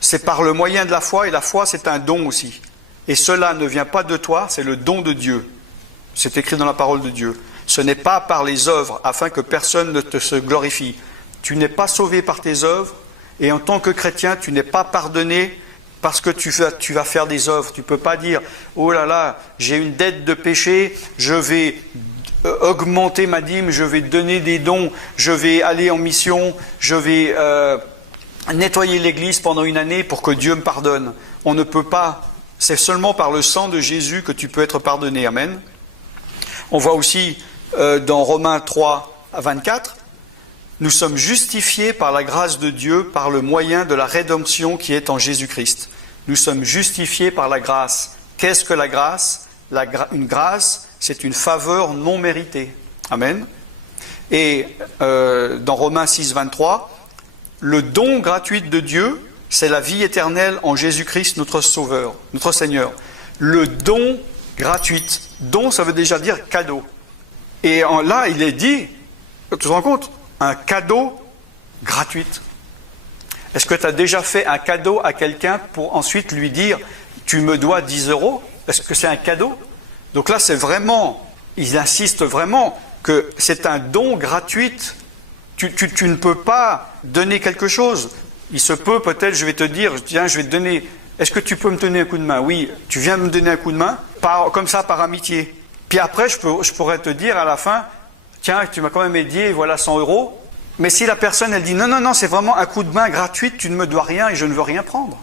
C'est par le moyen de la foi, et la foi c'est un don aussi. Et cela ne vient pas de toi, c'est le don de Dieu. C'est écrit dans la parole de Dieu. Ce n'est pas par les œuvres, afin que personne ne te se glorifie. Tu n'es pas sauvé par tes œuvres, et en tant que chrétien, tu n'es pas pardonné parce que tu vas faire des œuvres. Tu ne peux pas dire, oh là là, j'ai une dette de péché, je vais augmenter ma dîme, je vais donner des dons, je vais aller en mission, je vais nettoyer l'église pendant une année pour que Dieu me pardonne. On ne peut pas. C'est seulement par le sang de Jésus que tu peux être pardonné. Amen. On voit aussi dans Romains 3 à 24, nous sommes justifiés par la grâce de Dieu par le moyen de la rédemption qui est en Jésus-Christ. Nous sommes justifiés par la grâce. Qu'est-ce que la grâce ? Une grâce, c'est une faveur non méritée. Amen. Et dans Romains 6, 23, le don gratuit de Dieu, c'est la vie éternelle en Jésus-Christ, notre Sauveur, notre Seigneur. Le don gratuit. Don, ça veut déjà dire cadeau. Et là, il est dit, tu te rends compte ? Un cadeau gratuit. Est-ce que tu as déjà fait un cadeau à quelqu'un pour ensuite lui dire « tu me dois 10 €? Est-ce que c'est un cadeau? Donc là, c'est vraiment, ils insistent vraiment que c'est un don gratuit. Tu ne peux pas donner quelque chose. Il se peut peut-être, je vais te dire, tiens, je vais te donner, est-ce que tu peux me donner un coup de main? Oui, tu viens me donner un coup de main, comme ça, par amitié. Puis après, je pourrais te dire à la fin, tiens, tu m'as quand même aidé, voilà 100 €. Mais si la personne, elle dit, non, c'est vraiment un coup de main gratuit, tu ne me dois rien et je ne veux rien prendre.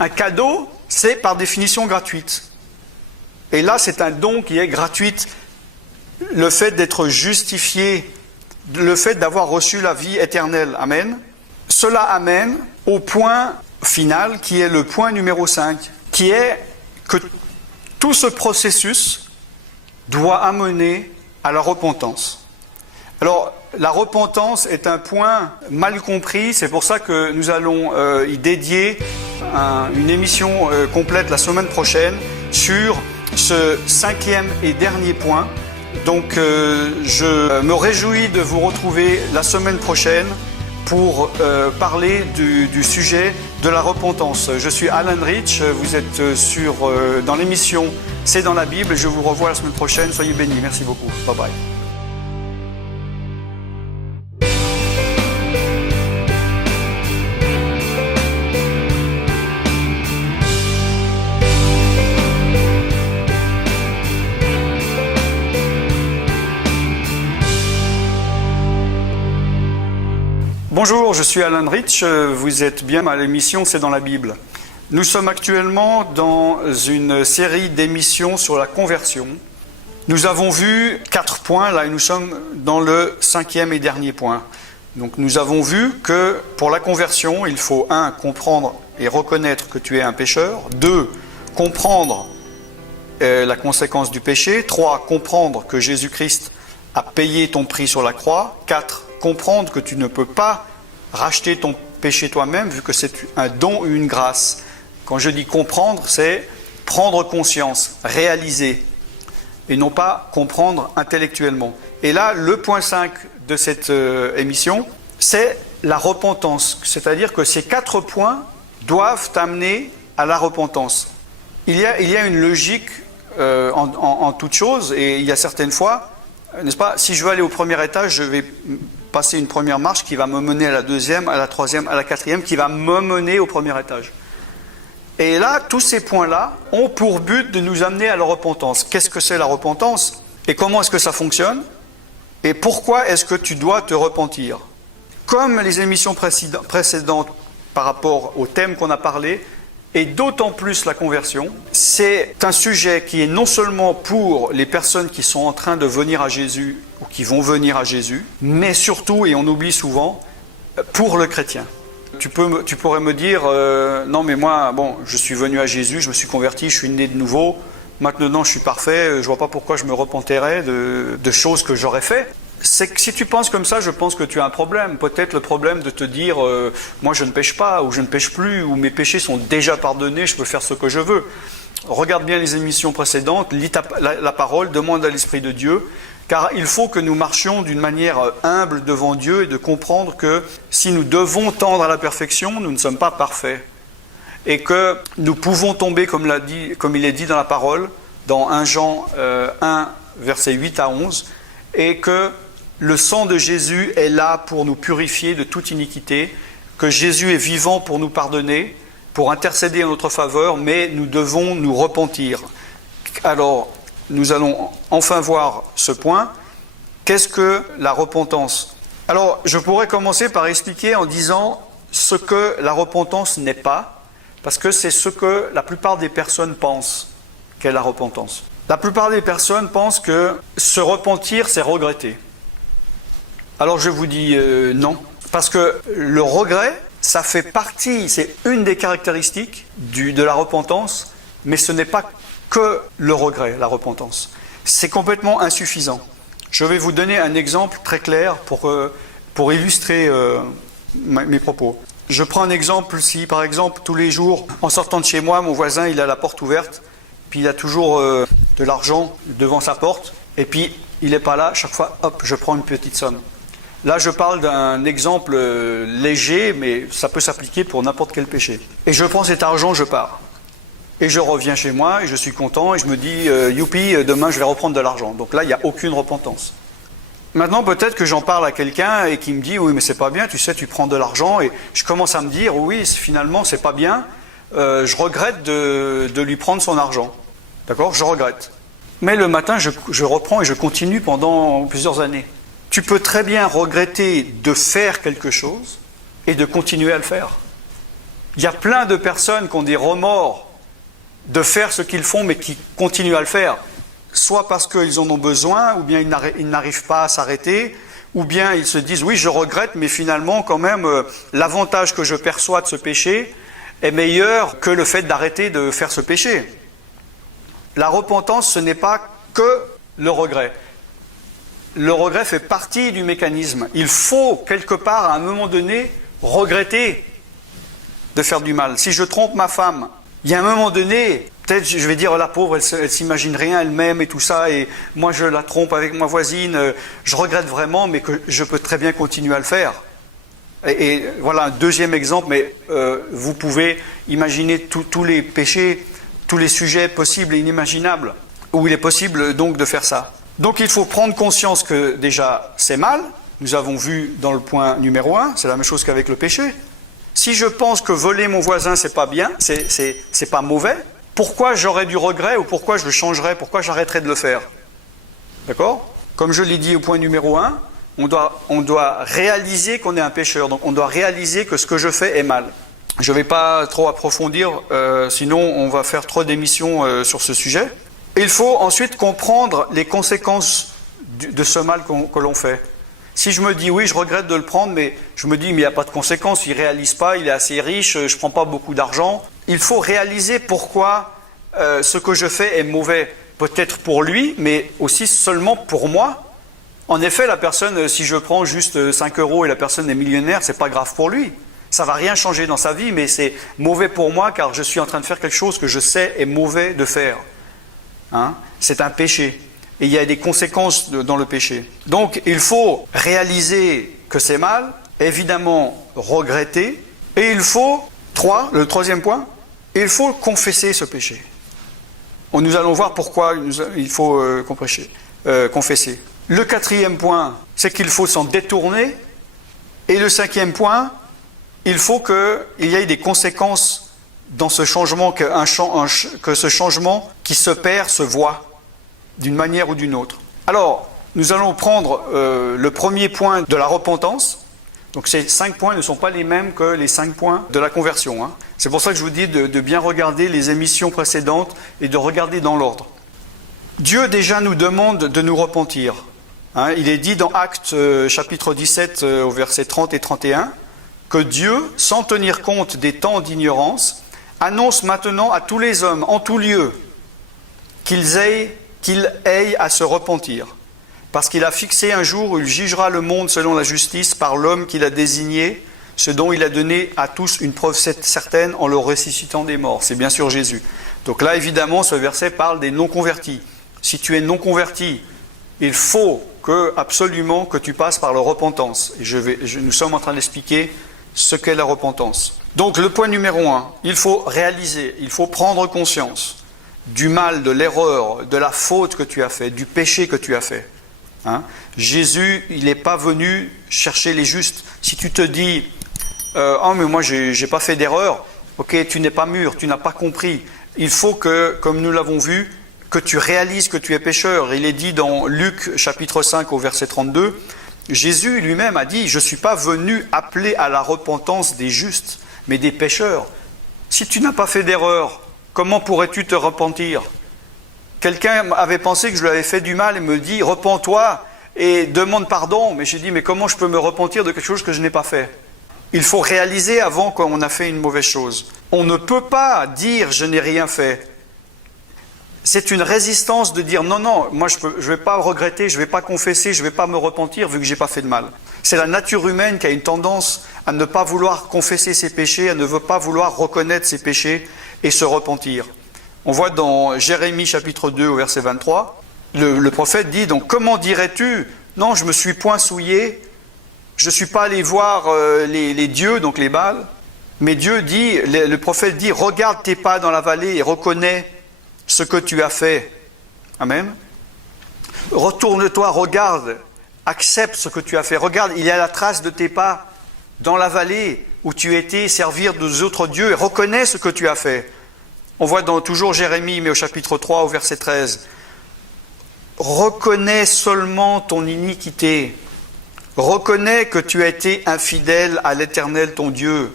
Un cadeau, c'est par définition gratuite. Et là, c'est un don qui est gratuit. Le fait d'être justifié, le fait d'avoir reçu la vie éternelle. Amen. Cela amène au point final, qui est le point numéro 5, qui est que tout ce processus doit amener à la repentance. Alors, la repentance est un point mal compris, c'est pour ça que nous allons y dédier une émission complète la semaine prochaine sur ce 5e et dernier point. Donc je me réjouis de vous retrouver la semaine prochaine pour parler du sujet de la repentance. Je suis Alan Rich, vous êtes dans l'émission C'est dans la Bible et je vous revois la semaine prochaine. Soyez bénis, merci beaucoup. Bye bye. Bonjour, je suis Alan Rich, vous êtes bien à l'émission C'est dans la Bible. Nous sommes actuellement dans une série d'émissions sur la conversion. Nous avons vu 4 points, là et nous sommes dans le 5e et dernier point. Donc nous avons vu que pour la conversion, il faut 1. Comprendre et reconnaître que tu es un pécheur. 2. Comprendre la conséquence du péché. 3. Comprendre que Jésus-Christ a payé ton prix sur la croix. 4. Comprendre que tu ne peux pas racheter ton péché toi-même, vu que c'est un don ou une grâce. Quand je dis comprendre, c'est prendre conscience, réaliser, et non pas comprendre intellectuellement. Et là, le point 5 de cette émission, c'est la repentance. C'est-à-dire que ces 4 points doivent t'amener à la repentance. Il y a une logique en toute chose, et il y a certaines fois, n'est-ce pas, si je veux aller au premier étage, je vais passer une première marche qui va me mener à la deuxième, à la troisième, à la quatrième, qui va me mener au premier étage. Et là, tous ces points-là ont pour but de nous amener à la repentance. Qu'est-ce que c'est la repentance? Et comment est-ce que ça fonctionne? Et pourquoi est-ce que tu dois te repentir? Comme les émissions précédentes par rapport au thème qu'on a parlé, et d'autant plus la conversion, c'est un sujet qui est non seulement pour les personnes qui sont en train de venir à Jésus ou qui vont venir à Jésus, mais surtout, et on oublie souvent, pour le chrétien. Tu pourrais me dire, non mais moi, je suis venu à Jésus, je me suis converti, je suis né de nouveau, maintenant je suis parfait, je ne vois pas pourquoi je me repentirais de choses que j'aurais fait. C'est que si tu penses comme ça, je pense que tu as un problème. Peut-être le problème de te dire moi je ne pêche pas, ou je ne pêche plus, ou mes péchés sont déjà pardonnés, je peux faire ce que je veux. Regarde bien les émissions précédentes, lis la parole, demande à l'Esprit de Dieu, car il faut que nous marchions d'une manière humble devant Dieu et de comprendre que si nous devons tendre à la perfection, nous ne sommes pas parfaits. Et que nous pouvons tomber, comme il est dit dans la parole, dans 1 Jean 1, versets 8 à 11, et que le sang de Jésus est là pour nous purifier de toute iniquité, que Jésus est vivant pour nous pardonner, pour intercéder en notre faveur, mais nous devons nous repentir. Alors, nous allons enfin voir ce point. Qu'est-ce que la repentance? Alors, je pourrais commencer par expliquer en disant ce que la repentance n'est pas, parce que c'est ce que la plupart des personnes pensent qu'est la repentance. La plupart des personnes pensent que se repentir, c'est regretter. Alors je vous dis non, parce que le regret, ça fait partie, c'est une des caractéristiques de la repentance, mais ce n'est pas que le regret, la repentance. C'est complètement insuffisant. Je vais vous donner un exemple très clair pour illustrer mes propos. Je prends un exemple, si par exemple tous les jours, en sortant de chez moi, mon voisin il a la porte ouverte, puis il a toujours de l'argent devant sa porte, et puis il n'est pas là, chaque fois, hop, je prends une petite somme. Là, je parle d'un exemple léger, mais ça peut s'appliquer pour n'importe quel péché. Et je prends cet argent, je pars. Et je reviens chez moi, et je suis content, et je me dis, youpi, demain je vais reprendre de l'argent. Donc là, il n'y a aucune repentance. Maintenant, peut-être que j'en parle à quelqu'un et qui me dit, oui, mais c'est pas bien, tu sais, tu prends de l'argent, et je commence à me dire, oui, finalement, c'est pas bien, je regrette de lui prendre son argent. D'accord ? Je regrette. Mais le matin, je reprends et je continue pendant plusieurs années. Tu peux très bien regretter de faire quelque chose et de continuer à le faire. Il y a plein de personnes qui ont des remords de faire ce qu'ils font, mais qui continuent à le faire. Soit parce qu'ils en ont besoin, ou bien ils n'arrivent pas à s'arrêter, ou bien ils se disent, oui, je regrette, mais finalement, quand même, l'avantage que je perçois de ce péché est meilleur que le fait d'arrêter de faire ce péché. La repentance, ce n'est pas que le regret. Le regret fait partie du mécanisme. Il faut, quelque part, à un moment donné, regretter de faire du mal. Si je trompe ma femme, il y a un moment donné, peut-être je vais dire, oh, la pauvre, elle s'imagine rien elle-même et tout ça, et moi je la trompe avec ma voisine, je regrette vraiment, mais que je peux très bien continuer à le faire. Et voilà un deuxième exemple, mais vous pouvez imaginer tous les péchés, tous les sujets possibles et inimaginables, où il est possible donc de faire ça. Donc il faut prendre conscience que déjà c'est mal, nous avons vu dans le point numéro 1, c'est la même chose qu'avec le péché. Si je pense que voler mon voisin c'est pas bien, c'est pas mauvais, pourquoi j'aurais du regret ou pourquoi je le changerais, pourquoi j'arrêterais de le faire? D'accord? Comme je l'ai dit au point numéro 1, on doit réaliser qu'on est un pécheur, donc on doit réaliser que ce que je fais est mal. Je ne vais pas trop approfondir, sinon on va faire trop d'émissions sur ce sujet. Il faut ensuite comprendre les conséquences de ce mal que l'on fait. Si je me dis oui, je regrette de le prendre, mais je me dis mais il n'y a pas de conséquences, il ne réalise pas, il est assez riche, je ne prends pas beaucoup d'argent. Il faut réaliser pourquoi ce que je fais est mauvais, peut-être pour lui, mais aussi seulement pour moi. En effet, la personne, si je prends juste 5 € et la personne est millionnaire, ce n'est pas grave pour lui. Ça ne va rien changer dans sa vie, mais c'est mauvais pour moi car je suis en train de faire quelque chose que je sais est mauvais de faire. C'est un péché. Et il y a des conséquences dans le péché. Donc il faut réaliser que c'est mal, évidemment regretter, et il faut, le troisième point, il faut confesser ce péché. Nous allons voir pourquoi il faut confesser. Le quatrième point, c'est qu'il faut s'en détourner. Et le cinquième point, il faut qu'il y ait des conséquences dans ce changement, que ce changement qui se perd se voit d'une manière ou d'une autre. Alors, nous allons prendre le premier point de la repentance. Donc ces 5 points ne sont pas les mêmes que les 5 points de la conversion. C'est pour ça que je vous dis de bien regarder les émissions précédentes et de regarder dans l'ordre. Dieu déjà nous demande de nous repentir. Il est dit dans Actes chapitre 17 au verset 30 et 31 que Dieu, sans tenir compte des temps d'ignorance, annonce maintenant à tous les hommes, en tout lieu, qu'ils aient à se repentir, parce qu'il a fixé un jour où il jugera le monde selon la justice par l'homme qu'il a désigné, ce dont il a donné à tous une preuve certaine en le ressuscitant des morts. C'est bien sûr Jésus. Donc là, évidemment, ce verset parle des non-convertis. Si tu es non-converti, il faut absolument que tu passes par la repentance. Et nous sommes en train d'expliquer ce qu'est la repentance. Donc le point numéro 1, il faut réaliser, il faut prendre conscience du mal, de l'erreur, de la faute que tu as fait, du péché que tu as fait. Jésus, il n'est pas venu chercher les justes. Si tu te dis oh mais moi j'ai pas fait d'erreur, ok, tu n'es pas mûr, tu n'as pas compris. Il faut que, comme nous l'avons vu, que tu réalises que tu es pécheur. Il est dit dans Luc chapitre 5 au verset 32, Jésus lui-même a dit, je ne suis pas venu appeler à la repentance des justes, mais des pécheurs. Si tu n'as pas fait d'erreur, comment pourrais-tu te repentir? Quelqu'un avait pensé que je lui avais fait du mal et me dit « Repens-toi et demande pardon ». Mais j'ai dit « Mais comment je peux me repentir de quelque chose que je n'ai pas fait ?» Il faut réaliser avant qu'on a fait une mauvaise chose. On ne peut pas dire « Je n'ai rien fait ». C'est une résistance de dire « Non, non, moi je ne vais pas regretter, je ne vais pas confesser, je ne vais pas me repentir vu que je n'ai pas fait de mal ». C'est la nature humaine qui a une tendance à ne pas vouloir confesser ses péchés, à ne pas vouloir reconnaître ses péchés et se repentir. On voit dans Jérémie chapitre 2 au verset 23, le prophète dit, donc comment dirais-tu, non je ne me suis point souillé, je ne suis pas allé voir les dieux, donc les Baals, mais Dieu dit, le prophète dit, regarde tes pas dans la vallée et reconnais ce que tu as fait. Amen. Retourne-toi, regarde, accepte ce que tu as fait. Regarde, il y a la trace de tes pas dans la vallée où tu étais servir des autres dieux et reconnais ce que tu as fait. On voit dans toujours Jérémie, mais au chapitre 3, au verset 13. Reconnais seulement ton iniquité. Reconnais que tu as été infidèle à l'Éternel ton Dieu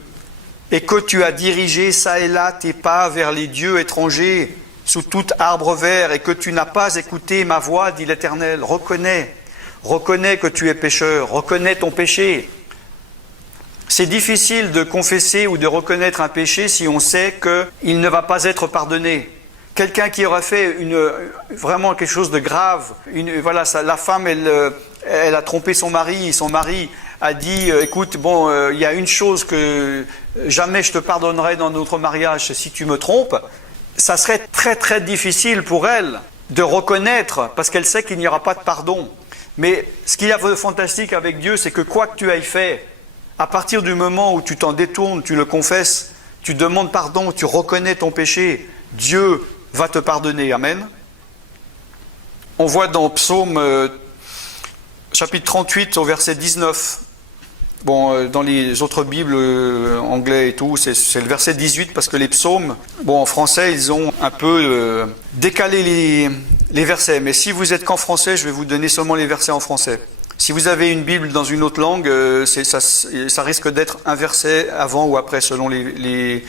et que tu as dirigé ça et là tes pas vers les dieux étrangers sous tout arbre vert et que tu n'as pas écouté ma voix, dit l'Éternel. Reconnais. Reconnais que tu es pécheur. Reconnais ton péché. C'est difficile de confesser ou de reconnaître un péché si on sait qu'il ne va pas être pardonné. Quelqu'un qui aura fait vraiment quelque chose de grave, la femme, elle a trompé son mari a dit, écoute, il y a une chose que jamais je te pardonnerai dans notre mariage, c'est si tu me trompes. Ça serait très très difficile pour elle de reconnaître, parce qu'elle sait qu'il n'y aura pas de pardon. Mais ce qu'il y a de fantastique avec Dieu, c'est que quoi que tu aies fait, à partir du moment où tu t'en détournes, tu le confesses, tu demandes pardon, tu reconnais ton péché, Dieu va te pardonner. Amen. On voit dans Psaume chapitre 38 au verset 19, dans les autres Bibles anglais et tout, c'est le verset 18 parce que les psaumes, en français, ils ont un peu décalé les versets. Mais si vous êtes qu'en français, je vais vous donner seulement les versets en français. Si vous avez une Bible dans une autre langue, ça risque d'être un verset avant ou après selon les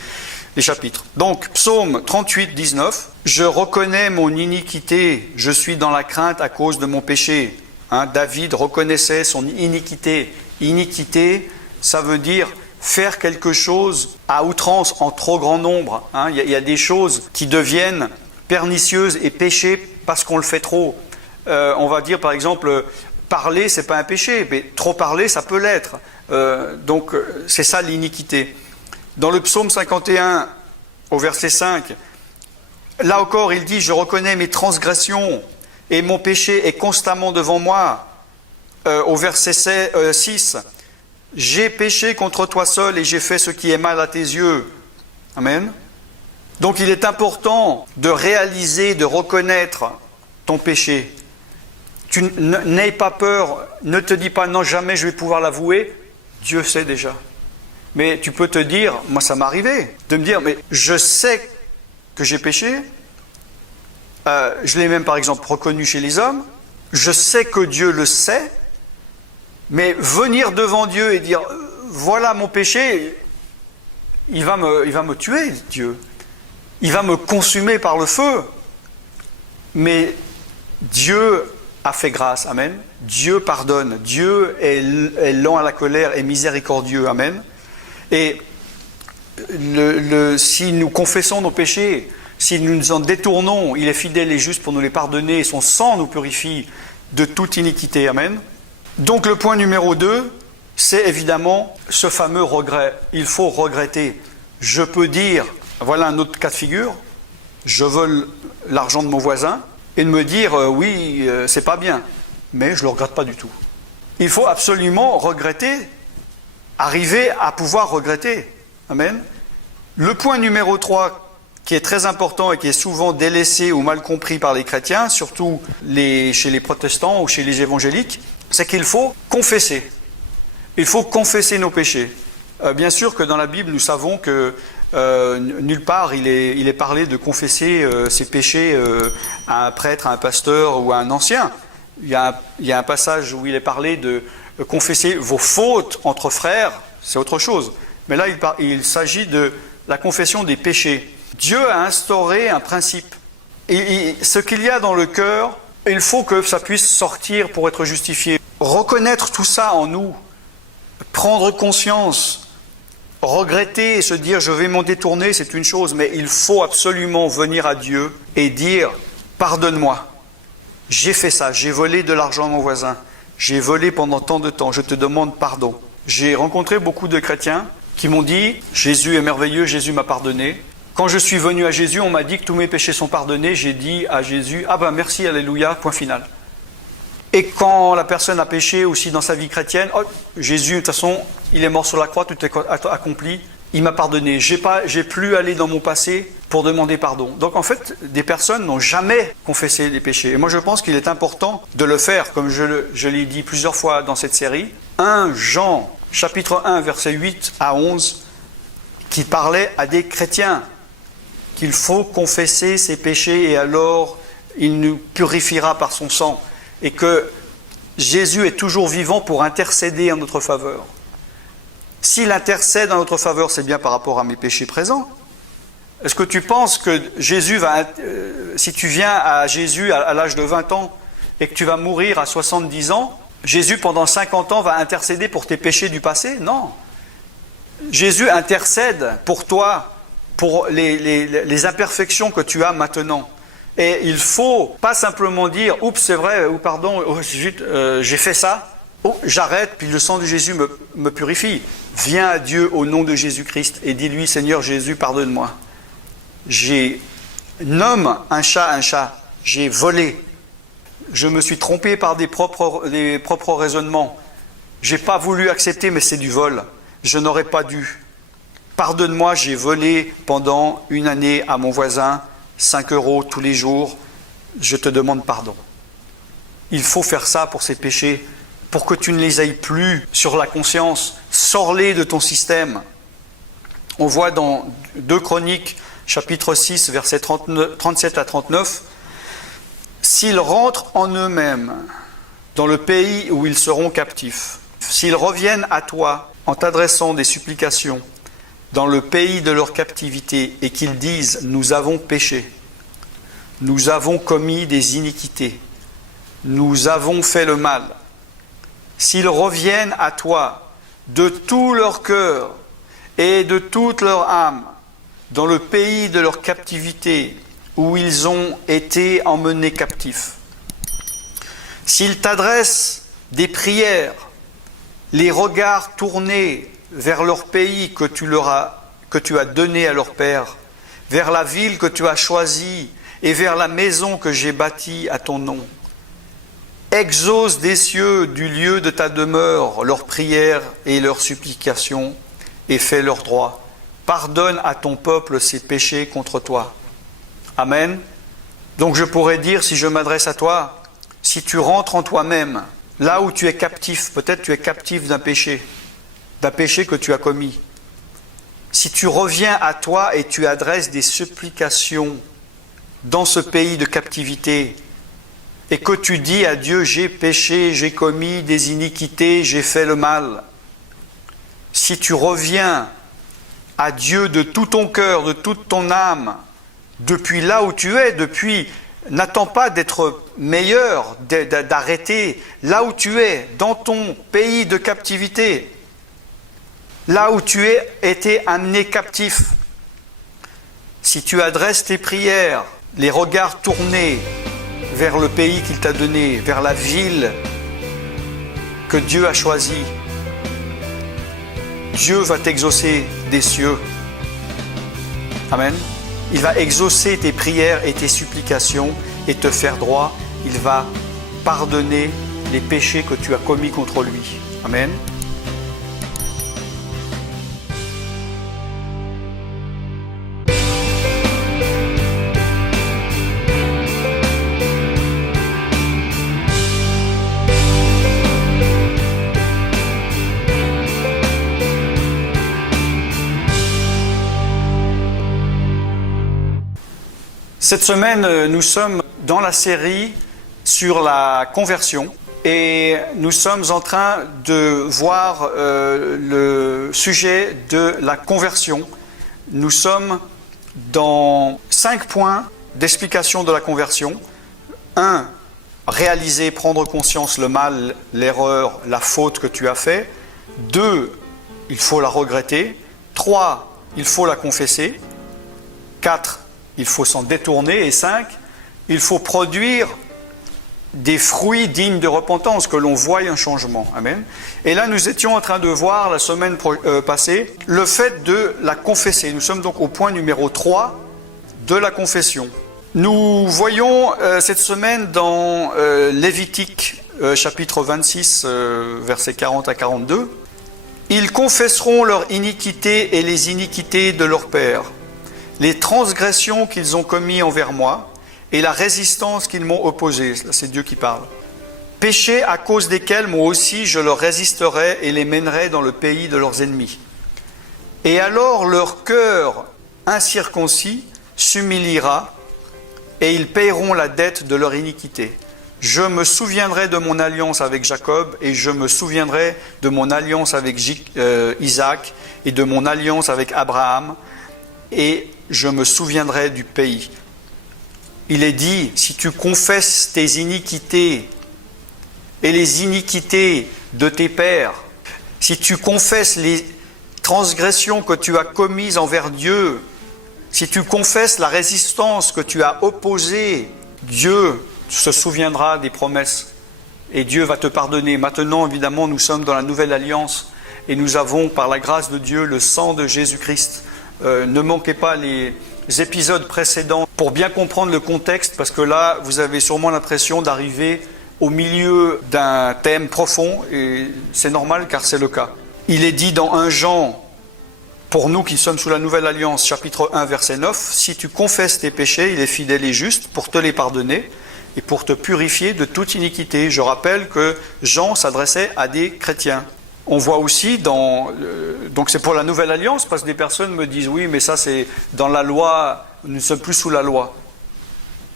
chapitres. Donc, psaume 38, 19. « Je reconnais mon iniquité, je suis dans la crainte à cause de mon péché. » David reconnaissait son iniquité. Iniquité, ça veut dire faire quelque chose à outrance, en trop grand nombre. Il y a des choses qui deviennent pernicieuses et péchés parce qu'on le fait trop. On va dire par exemple... Parler, ce n'est pas un péché, mais trop parler, ça peut l'être. Donc, c'est ça l'iniquité. Dans le psaume 51, au verset 5, là encore, il dit « Je reconnais mes transgressions et mon péché est constamment devant moi. » Au verset 6, « J'ai péché contre toi seul et j'ai fait ce qui est mal à tes yeux. » Amen. Donc, il est important de réaliser, de reconnaître ton péché. Tu n'aie pas peur, ne te dis pas « non, jamais je vais pouvoir l'avouer ». Dieu sait déjà. Mais tu peux te dire, moi ça m'est arrivé, de me dire « mais je sais que j'ai péché, je l'ai même par exemple reconnu chez les hommes, je sais que Dieu le sait, mais venir devant Dieu et dire « voilà mon péché », il va me tuer, Dieu. Il va me consumer par le feu. Mais Dieu a fait grâce, amen. Dieu pardonne, Dieu est lent à la colère et miséricordieux, amen. Et si nous confessons nos péchés, si nous nous en détournons, il est fidèle et juste pour nous les pardonner, et son sang nous purifie de toute iniquité, amen. Donc le point numéro 2, c'est évidemment ce fameux regret. Il faut regretter. Je peux dire, voilà un autre cas de figure, je vole l'argent de mon voisin, et de me dire oui, c'est pas bien, mais je ne le regrette pas du tout. Il faut absolument regretter, arriver à pouvoir regretter. Amen. Le point numéro 3, qui est très important et qui est souvent délaissé ou mal compris par les chrétiens, surtout chez les protestants ou chez les évangéliques, c'est qu'il faut confesser. Il faut confesser nos péchés. Bien sûr que dans la Bible, nous savons que nulle part il est parlé de confesser ses péchés à un prêtre, à un pasteur ou à un ancien. Il y a un passage où il est parlé de confesser vos fautes entre frères, c'est autre chose. Mais là, il s'agit de la confession des péchés. Dieu a instauré un principe ce qu'il y a dans le cœur, il faut que ça puisse sortir pour être justifié. Reconnaître tout ça en nous, prendre conscience, regretter et se dire je vais m'en détourner, c'est une chose, mais il faut absolument venir à Dieu et dire pardonne-moi, j'ai fait ça, j'ai volé de l'argent à mon voisin, j'ai volé pendant tant de temps, je te demande pardon. J'ai rencontré beaucoup de chrétiens qui m'ont dit Jésus est merveilleux, Jésus m'a pardonné. Quand je suis venu à Jésus, on m'a dit que tous mes péchés sont pardonnés, j'ai dit à Jésus ah ben merci, alléluia, point final. Et quand la personne a péché aussi dans sa vie chrétienne, oh, Jésus, de toute façon, il est mort sur la croix, tout est accompli, il m'a pardonné. J'ai plus allé dans mon passé pour demander pardon. Donc en fait, des personnes n'ont jamais confessé les péchés. Et moi je pense qu'il est important de le faire, comme je l'ai dit plusieurs fois dans cette série. 1 Jean, chapitre 1, versets 8 à 11, qui parlait à des chrétiens qu'il faut confesser ses péchés et alors il nous purifiera par son sang. Et que Jésus est toujours vivant pour intercéder en notre faveur. S'il intercède en notre faveur, c'est bien par rapport à mes péchés présents. Est-ce que tu penses que Jésus va... si tu viens à Jésus à l'âge de 20 ans et que tu vas mourir à 70 ans, Jésus pendant 50 ans va intercéder pour tes péchés du passé? Non. Jésus intercède pour toi, pour les imperfections que tu as maintenant. Et il ne faut pas simplement dire « Oups, c'est vrai, ou pardon, j'ai fait ça, oh, j'arrête, puis le sang de Jésus me purifie. » Viens à Dieu au nom de Jésus-Christ et dis-lui « Seigneur Jésus, pardonne-moi. Nomme un chat, j'ai volé. Je me suis trompé par des propres raisonnements. Je n'ai pas voulu accepter, mais c'est du vol. Je n'aurais pas dû. Pardonne-moi, j'ai volé pendant 1 année à mon voisin, 5 € tous les jours, je te demande pardon. » Il faut faire ça pour ces péchés, pour que tu ne les ailles plus sur la conscience. Sors-les de ton système. On voit dans 2 Chroniques, chapitre 6, versets 37 à 39, « S'ils rentrent en eux-mêmes dans le pays où ils seront captifs, s'ils reviennent à toi en t'adressant des supplications, dans le pays de leur captivité, et qu'ils disent « Nous avons péché, nous avons commis des iniquités, nous avons fait le mal. » S'ils reviennent à toi de tout leur cœur et de toute leur âme, dans le pays de leur captivité, où ils ont été emmenés captifs, s'ils t'adressent des prières, les regards tournés vers leur pays que tu as donné à leur père, vers la ville que tu as choisie et vers la maison que j'ai bâtie à ton nom. Exauce des cieux, du lieu de ta demeure, leurs prières et leurs supplications, et fais leur droit. Pardonne à ton peuple ses péchés contre toi. Amen. Donc je pourrais dire, si je m'adresse à toi, si tu rentres en toi-même, là où tu es captif, peut-être tu es captif d'un péché que tu as commis. Si tu reviens à toi et tu adresses des supplications dans ce pays de captivité, et que tu dis à Dieu, j'ai péché, j'ai commis des iniquités, j'ai fait le mal. Si tu reviens à Dieu de tout ton cœur, de toute ton âme, depuis là où tu es, n'attends pas d'être meilleur, d'arrêter là où tu es, dans ton pays de captivité, là où tu es été amené captif. Si tu adresses tes prières, les regards tournés vers le pays qu'il t'a donné, vers la ville que Dieu a choisie, Dieu va t'exaucer des cieux. Amen. Il va exaucer tes prières et tes supplications et te faire droit. Il va pardonner les péchés que tu as commis contre lui. Amen. Cette semaine, nous sommes dans la série sur la conversion et nous sommes en train de voir le sujet de la conversion. Nous sommes dans 5 points d'explication de la conversion. 1. Réaliser, prendre conscience le mal, l'erreur, la faute que tu as fait. 2. Il faut la regretter. 3. Il faut la confesser. 4. Il faut s'en détourner. Et 5. Il faut produire des fruits dignes de repentance, que l'on voie un changement. Amen. Et là, nous étions en train de voir la semaine passée le fait de la confesser. Nous sommes donc au point numéro 3 de la confession. Nous voyons cette semaine dans Lévitique, chapitre 26, versets 40 à 42. « Ils confesseront leur iniquité et les iniquités de leurs pères, les transgressions qu'ils ont commises envers moi, et la résistance qu'ils m'ont opposée. » Là, c'est Dieu qui parle. « Péchés à cause desquels moi aussi je leur résisterai et les mènerai dans le pays de leurs ennemis. Et alors leur cœur incirconcis s'humiliera et ils paieront la dette de leur iniquité. Je me souviendrai de mon alliance avec Jacob et je me souviendrai de mon alliance avec Isaac et de mon alliance avec Abraham et je me souviendrai du pays. » Il est dit, si tu confesses tes iniquités et les iniquités de tes pères, si tu confesses les transgressions que tu as commises envers Dieu, si tu confesses la résistance que tu as opposée, Dieu se souviendra des promesses et Dieu va te pardonner. Maintenant, évidemment, nous sommes dans la nouvelle alliance et nous avons, par la grâce de Dieu, le sang de Jésus-Christ. Ne manquez pas les épisodes précédents pour bien comprendre le contexte, parce que là, vous avez sûrement l'impression d'arriver au milieu d'un thème profond et c'est normal car c'est le cas. Il est dit dans 1 Jean, pour nous qui sommes sous la nouvelle alliance, chapitre 1, verset 9, « Si tu confesses tes péchés, il est fidèle et juste pour te les pardonner et pour te purifier de toute iniquité. » Je rappelle que Jean s'adressait à des chrétiens. On voit aussi donc c'est pour la nouvelle alliance, parce que des personnes me disent « Oui, mais ça c'est dans la loi, nous ne sommes plus sous la loi. »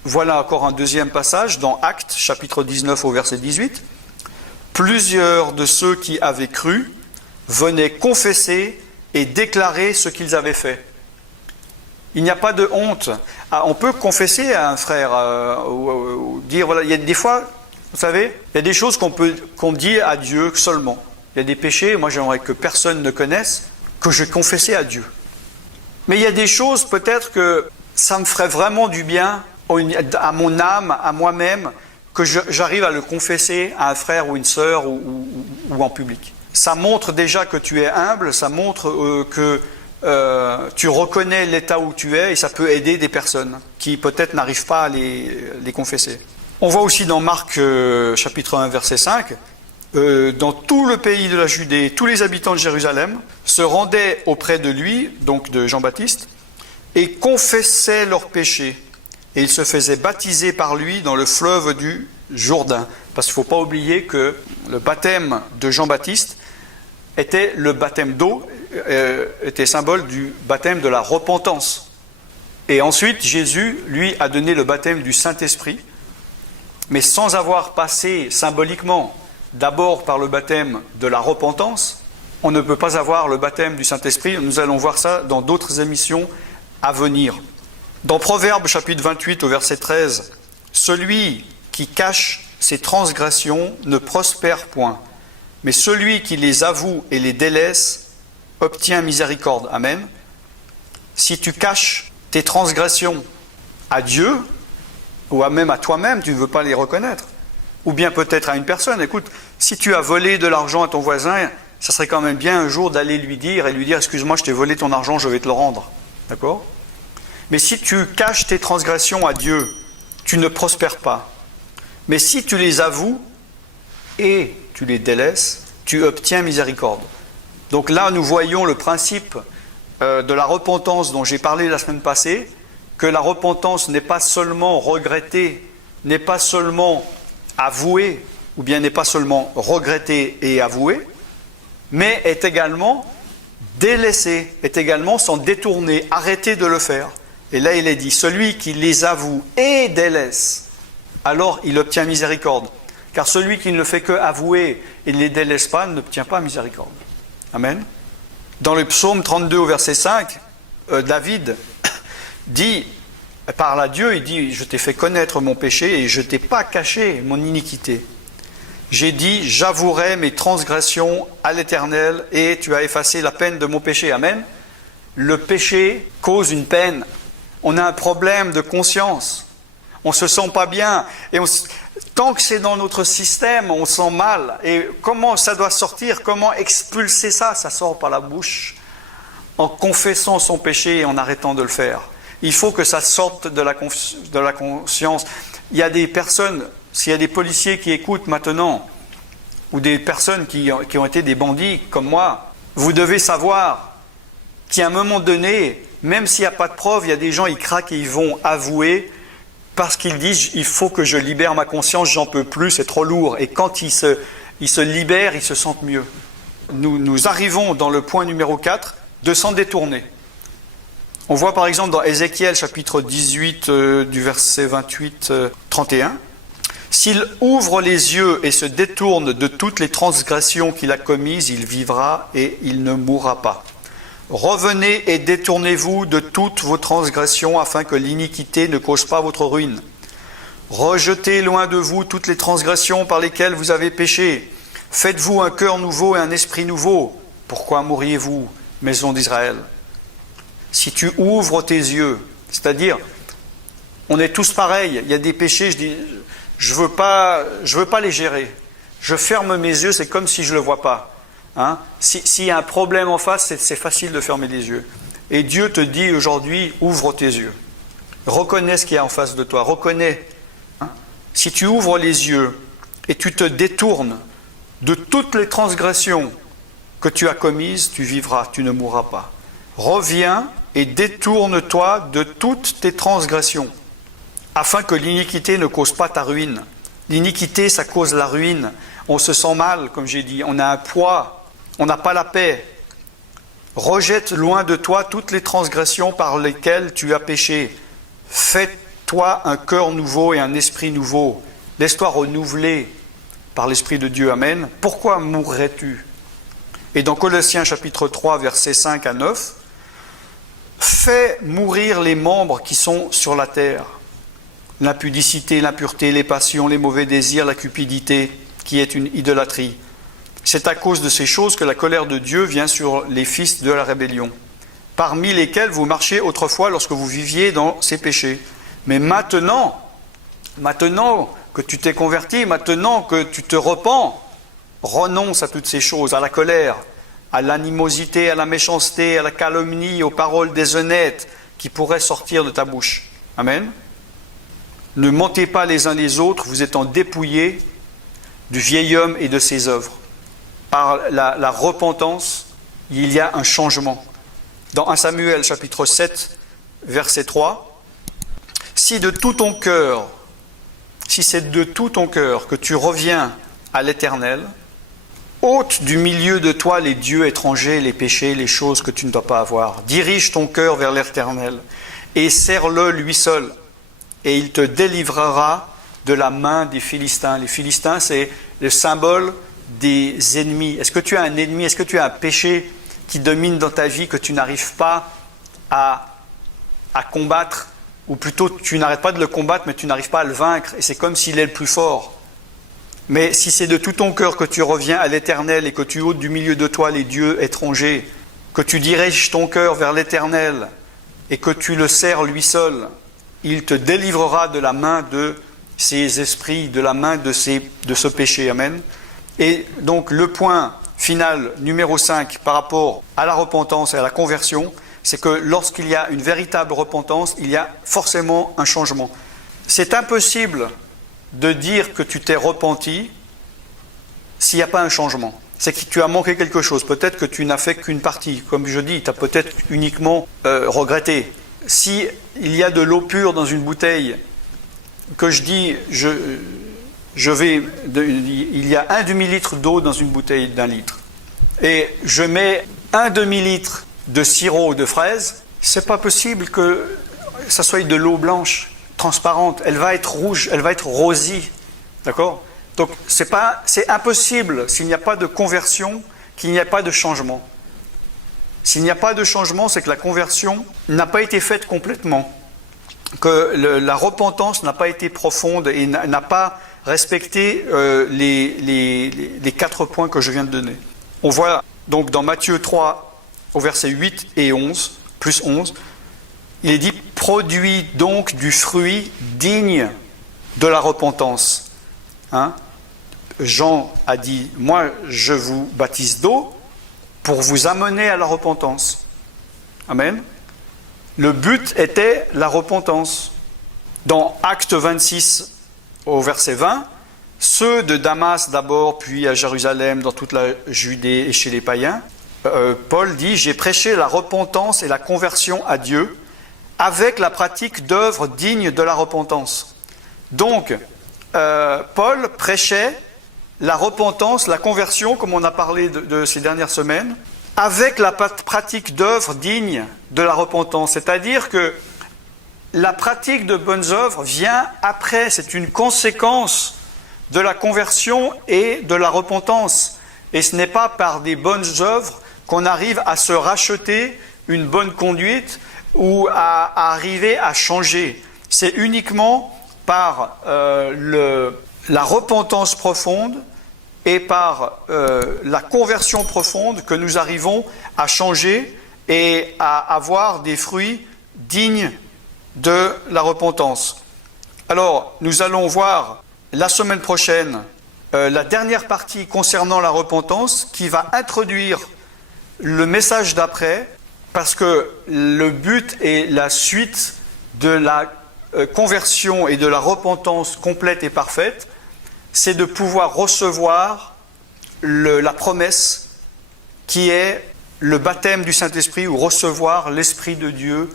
Voilà encore un deuxième passage dans Actes, chapitre 19 au verset 18. « Plusieurs de ceux qui avaient cru venaient confesser et déclarer ce qu'ils avaient fait. » Il n'y a pas de honte. On peut confesser à un frère, ou dire, voilà, il y a des fois, vous savez, il y a des choses qu'on dit à Dieu seulement. Il y a des péchés, moi j'aimerais que personne ne connaisse, que je confessais à Dieu. Mais il y a des choses, peut-être que ça me ferait vraiment du bien à mon âme, à moi-même, que j'arrive à le confesser à un frère ou une sœur ou en public. Ça montre déjà que tu es humble, ça montre que tu reconnais l'état où tu es et ça peut aider des personnes qui peut-être n'arrivent pas à les confesser. On voit aussi dans Marc chapitre 1 verset 5, dans tout le pays de la Judée, tous les habitants de Jérusalem se rendaient auprès de lui, donc de Jean-Baptiste, et confessaient leurs péchés. Et ils se faisaient baptiser par lui dans le fleuve du Jourdain. Parce qu'il ne faut pas oublier que le baptême de Jean-Baptiste était le baptême d'eau, était symbole du baptême de la repentance. Et ensuite, Jésus, lui, a donné le baptême du Saint-Esprit, mais sans avoir passé symboliquement d'abord par le baptême de la repentance, on ne peut pas avoir le baptême du Saint-Esprit. Nous allons voir ça dans d'autres émissions à venir. Dans Proverbes chapitre 28 au verset 13, « Celui qui cache ses transgressions ne prospère point, mais celui qui les avoue et les délaisse obtient miséricorde. » Amen. Si tu caches tes transgressions à Dieu, ou même à toi-même, tu ne veux pas les reconnaître, ou bien peut-être à une personne, écoute, si tu as volé de l'argent à ton voisin, ça serait quand même bien un jour d'aller lui dire, excuse-moi, je t'ai volé ton argent, je vais te le rendre. D'accord ? Mais si tu caches tes transgressions à Dieu, tu ne prospères pas. Mais si tu les avoues et tu les délaisses, tu obtiens miséricorde. Donc là, nous voyons le principe de la repentance dont j'ai parlé la semaine passée, que la repentance n'est pas seulement regretter, n'est pas seulement avouer, ou bien n'est pas seulement regretter et avouer, mais est également délaisser, est également s'en détourner, arrêter de le faire. Et là, il est dit, celui qui les avoue et délaisse, alors il obtient miséricorde. Car celui qui ne le fait que avouer et ne les délaisse pas, n'obtient pas miséricorde. Amen. Dans le psaume 32 au verset 5, David dit, parle à Dieu, il dit, je t'ai fait connaître mon péché et je t'ai pas caché mon iniquité. J'ai dit, j'avouerai mes transgressions à l'Éternel et tu as effacé la peine de mon péché. Amen. Le péché cause une peine. On a un problème de conscience. On ne se sent pas bien. Et tant que c'est dans notre système, on sent mal. Et comment ça doit sortir? Comment expulser ça? Ça sort par la bouche, en confessant son péché et en arrêtant de le faire. Il faut que ça sorte de la conscience. Il y a des personnes, s'il y a des policiers qui écoutent maintenant, ou des personnes qui ont été des bandits comme moi, vous devez savoir qu'à un moment donné, même s'il n'y a pas de preuve, il y a des gens, ils craquent et ils vont avouer parce qu'ils disent « il faut que je libère ma conscience, j'en peux plus, c'est trop lourd ». Et quand ils se libèrent, ils se sentent mieux. Nous arrivons dans le point numéro 4, de s'en détourner. On voit par exemple dans Ézéchiel chapitre 18 du verset 28-31, « S'il ouvre les yeux et se détourne de toutes les transgressions qu'il a commises, il vivra et il ne mourra pas. Revenez et détournez-vous de toutes vos transgressions afin que l'iniquité ne cause pas votre ruine. Rejetez loin de vous toutes les transgressions par lesquelles vous avez péché. Faites-vous un cœur nouveau et un esprit nouveau. Pourquoi mourriez-vous, maison d'Israël ? » Si tu ouvres tes yeux, c'est-à-dire, on est tous pareils, il y a des péchés, je dis, je veux pas les gérer. Je ferme mes yeux, c'est comme si je ne le vois pas. Hein? S'il y a un problème en face, c'est facile de fermer les yeux. Et Dieu te dit aujourd'hui, ouvre tes yeux. Reconnais ce qu'il y a en face de toi, reconnais. Hein? Si tu ouvres les yeux et tu te détournes de toutes les transgressions que tu as commises, tu vivras, tu ne mourras pas. Reviens et détourne-toi de toutes tes transgressions, afin que l'iniquité ne cause pas ta ruine. L'iniquité, ça cause la ruine. On se sent mal, comme j'ai dit, on a un poids, on n'a pas la paix. Rejette loin de toi toutes les transgressions par lesquelles tu as péché. Fais-toi un cœur nouveau et un esprit nouveau. Laisse-toi renouveler par l'Esprit de Dieu. Amen. Pourquoi mourrais-tu ? Et dans Colossiens chapitre 3, versets 5 à 9, fais mourir les membres qui sont sur la terre. L'impudicité, l'impureté, les passions, les mauvais désirs, la cupidité, qui est une idolâtrie. C'est à cause de ces choses que la colère de Dieu vient sur les fils de la rébellion, parmi lesquels vous marchiez autrefois lorsque vous viviez dans ces péchés. Mais maintenant que tu t'es converti, maintenant que tu te repens, renonce à toutes ces choses, à la colère, à l'animosité, à la méchanceté, à la calomnie, aux paroles déshonnêtes qui pourraient sortir de ta bouche. Amen. Ne mentez pas les uns les autres, vous étant dépouillés du vieil homme et de ses œuvres. Par la repentance, il y a un changement. Dans 1 Samuel chapitre 7, verset 3, « Si c'est de tout ton cœur que tu reviens à l'Éternel, ôte du milieu de toi les dieux étrangers, les péchés, les choses que tu ne dois pas avoir. Dirige ton cœur vers l'Éternel et sers-le lui seul. Et il te délivrera de la main des Philistins. » Les Philistins, c'est le symbole des ennemis. Est-ce que tu as un ennemi? Est-ce que tu as un péché qui domine dans ta vie que tu n'arrives pas à combattre? Ou plutôt, tu n'arrêtes pas de le combattre, mais tu n'arrives pas à le vaincre. Et c'est comme s'il est le plus fort. Mais si c'est de tout ton cœur que tu reviens à l'Éternel et que tu ôtes du milieu de toi les dieux étrangers, que tu diriges ton cœur vers l'Éternel et que tu le sers lui seul, il te délivrera de la main de ces esprits, de la main de ce péché. Amen. Et donc le point final numéro 5 par rapport à la repentance et à la conversion, c'est que lorsqu'il y a une véritable repentance, il y a forcément un changement. C'est impossible de dire que tu t'es repenti s'il n'y a pas un changement. C'est que tu as manqué quelque chose. Peut-être que tu n'as fait qu'une partie. Comme je dis, tu as peut-être uniquement regretté. Si il y a de l'eau pure dans une bouteille, que je dis, il y a un demi-litre d'eau dans une bouteille d'1 litre, et je mets un demi-litre de sirop de fraise, c'est pas possible que ça soit de l'eau blanche, transparente. Elle va être rouge, elle va être rosée, d'accord ? Donc c'est impossible s'il n'y a pas de conversion, qu'il n'y a pas de changement. S'il n'y a pas de changement, c'est que la conversion n'a pas été faite complètement. que la repentance n'a pas été profonde et n'a pas respecté les 4 points que je viens de donner. On voit donc dans Matthieu 3, au verset 8 et 11, plus 11, il est dit « Produis donc du fruit digne de la repentance. » Jean a dit « Moi, je vous baptise d'eau pour vous amener à la repentance. » Amen. Le but était la repentance. Dans Acte 26, au verset 20, ceux de Damas d'abord, puis à Jérusalem, dans toute la Judée et chez les païens, Paul dit « J'ai prêché la repentance et la conversion à Dieu avec la pratique d'œuvres dignes de la repentance. » Donc, Paul prêchait la repentance, la conversion, comme on a parlé de ces dernières semaines, avec la pratique d'œuvres dignes de la repentance. C'est-à-dire que la pratique de bonnes œuvres vient après, c'est une conséquence de la conversion et de la repentance. Et ce n'est pas par des bonnes œuvres qu'on arrive à se racheter une bonne conduite ou à arriver à changer. C'est uniquement par la repentance profonde et par la conversion profonde que nous arrivons à changer et à avoir des fruits dignes de la repentance. Alors, nous allons voir la semaine prochaine la dernière partie concernant la repentance qui va introduire le message d'après, parce que le but et la suite de la conversion et de la repentance complète et parfaite, c'est de pouvoir recevoir la promesse qui est le baptême du Saint-Esprit ou recevoir l'Esprit de Dieu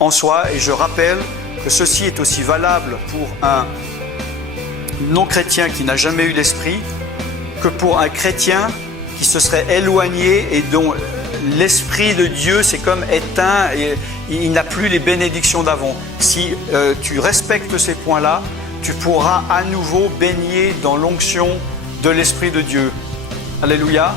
en soi. Et je rappelle que ceci est aussi valable pour un non-chrétien qui n'a jamais eu l'Esprit que pour un chrétien qui se serait éloigné et dont l'Esprit de Dieu c'est comme éteint et il n'a plus les bénédictions d'avant. Si tu respectes ces points-là, tu pourras à nouveau baigner dans l'onction de l'Esprit de Dieu. Alléluia.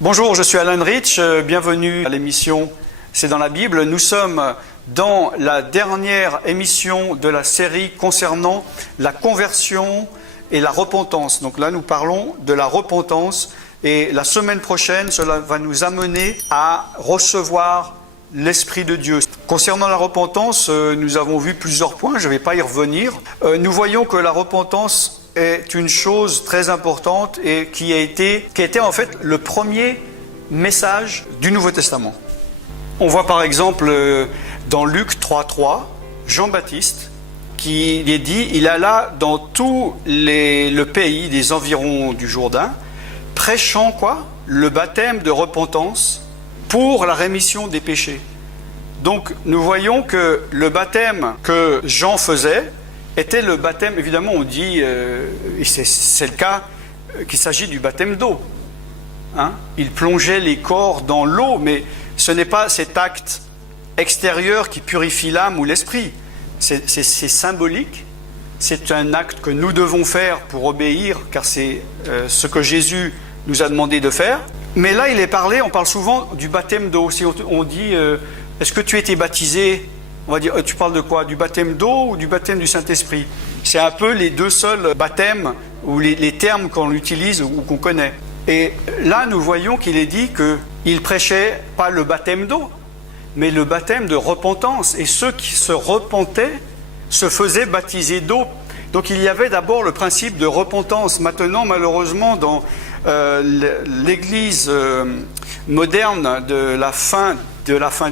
Bonjour, je suis Alan Rich, bienvenue à l'émission C'est dans la Bible. Nous sommes dans la dernière émission de la série concernant la conversion et la repentance. Donc là, nous parlons de la repentance et la semaine prochaine, cela va nous amener à recevoir l'Esprit de Dieu. Concernant la repentance, nous avons vu plusieurs points, je ne vais pas y revenir. Nous voyons que la repentance est une chose très importante et qui a été en fait le premier message du Nouveau Testament. On voit par exemple dans Luc 3.3, Jean-Baptiste, qui est dit, il alla dans tout le pays des environs du Jourdain, prêchant quoi? Le baptême de repentance pour la rémission des péchés. Donc nous voyons que le baptême que Jean faisait était le baptême, évidemment on dit, et c'est le cas, qu'il s'agit du baptême d'eau. Il plongeait les corps dans l'eau, mais ce n'est pas cet acte extérieur qui purifie l'âme ou l'esprit. C'est symbolique, c'est un acte que nous devons faire pour obéir, car c'est ce que Jésus nous a demandé de faire. Mais là, on parle souvent du baptême d'eau. Si on dit, est-ce que tu as été baptisé? On va dire, tu parles de quoi? Du baptême d'eau ou du baptême du Saint-Esprit? C'est un peu les deux seuls baptêmes ou les termes qu'on utilise ou qu'on connaît. Et là, nous voyons qu'il est dit qu'il prêchait pas le baptême d'eau, mais le baptême de repentance. Et ceux qui se repentaient se faisaient baptiser d'eau. Donc il y avait d'abord le principe de repentance. Maintenant, malheureusement, dans l'Église moderne de la fin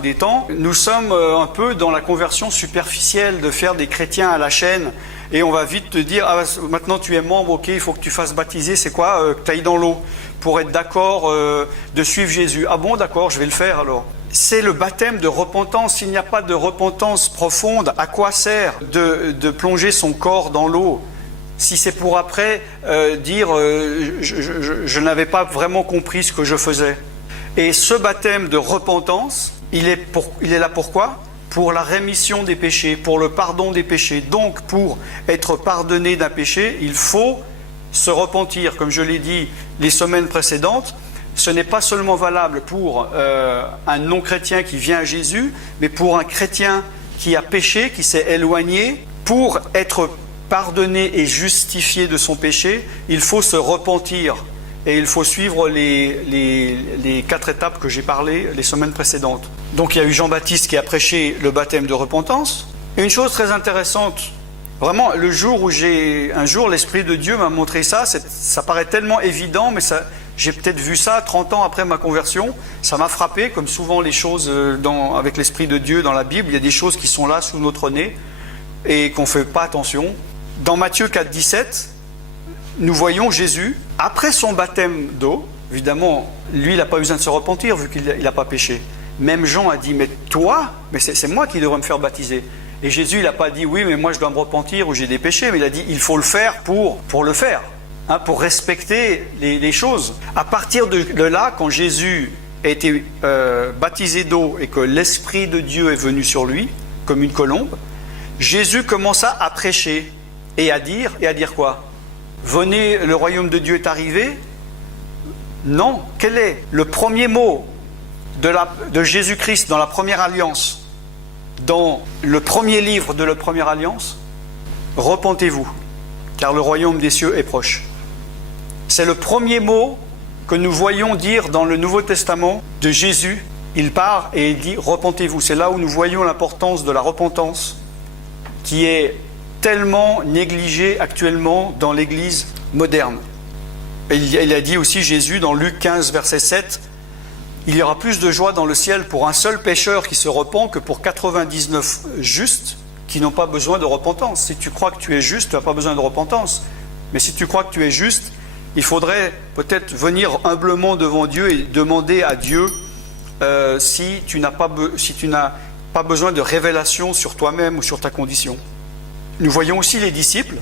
des temps, nous sommes un peu dans la conversion superficielle de faire des chrétiens à la chaîne. Et on va vite te dire, ah, maintenant tu es membre, ok, il faut que tu fasses baptiser, c'est quoi? Que tu ailles dans l'eau pour être d'accord de suivre Jésus. Ah bon, d'accord, je vais le faire alors. C'est le baptême de repentance. S'il n'y a pas de repentance profonde, à quoi sert de plonger son corps dans l'eau? Si c'est pour après dire je n'avais pas vraiment compris ce que je faisais. Et ce baptême de repentance, il est là pourquoi ? Pour la rémission des péchés, pour le pardon des péchés. Donc, pour être pardonné d'un péché, il faut se repentir. Comme je l'ai dit les semaines précédentes, ce n'est pas seulement valable pour un non-chrétien qui vient à Jésus, mais pour un chrétien qui a péché, qui s'est éloigné. Pour être pardonné et justifié de son péché, il faut se repentir. Et il faut suivre les 4 étapes que j'ai parlé les semaines précédentes. Donc il y a eu Jean-Baptiste qui a prêché le baptême de repentance. Et une chose très intéressante, vraiment un jour l'Esprit de Dieu m'a montré ça, ça paraît tellement évident, mais j'ai peut-être vu ça 30 ans après ma conversion. Ça m'a frappé, comme souvent les choses avec l'Esprit de Dieu dans la Bible, il y a des choses qui sont là sous notre nez et qu'on ne fait pas attention. Dans Matthieu 4, 17, nous voyons Jésus, après son baptême d'eau, évidemment, lui, il n'a pas besoin de se repentir vu qu'il n'a pas péché. Même Jean a dit, mais toi, mais c'est moi qui devrais me faire baptiser. Et Jésus, il n'a pas dit, oui, mais moi je dois me repentir ou j'ai des péchés, mais il a dit, il faut le faire pour le faire, pour respecter les choses. À partir de là, quand Jésus a été baptisé d'eau et que l'Esprit de Dieu est venu sur lui, comme une colombe, Jésus commença à prêcher et à dire quoi ? Venez, le royaume de Dieu est arrivé. Non. Quel est le premier mot de Jésus-Christ dans la première alliance, dans le premier livre de la première alliance ? Repentez-vous, car le royaume des cieux est proche. C'est le premier mot que nous voyons dire dans le Nouveau Testament de Jésus. Il part et il dit « repentez-vous ». C'est là où nous voyons l'importance de la repentance qui est tellement négligé actuellement dans l'Église moderne. Et il a dit aussi, Jésus, dans Luc 15, verset 7, « Il y aura plus de joie dans le ciel pour un seul pécheur qui se repent que pour 99 justes qui n'ont pas besoin de repentance. » Si tu crois que tu es juste, tu n'as pas besoin de repentance. Mais si tu crois que tu es juste, il faudrait peut-être venir humblement devant Dieu et demander à Dieu si tu n'as pas besoin de révélation sur toi-même ou sur ta condition. Nous voyons aussi les disciples,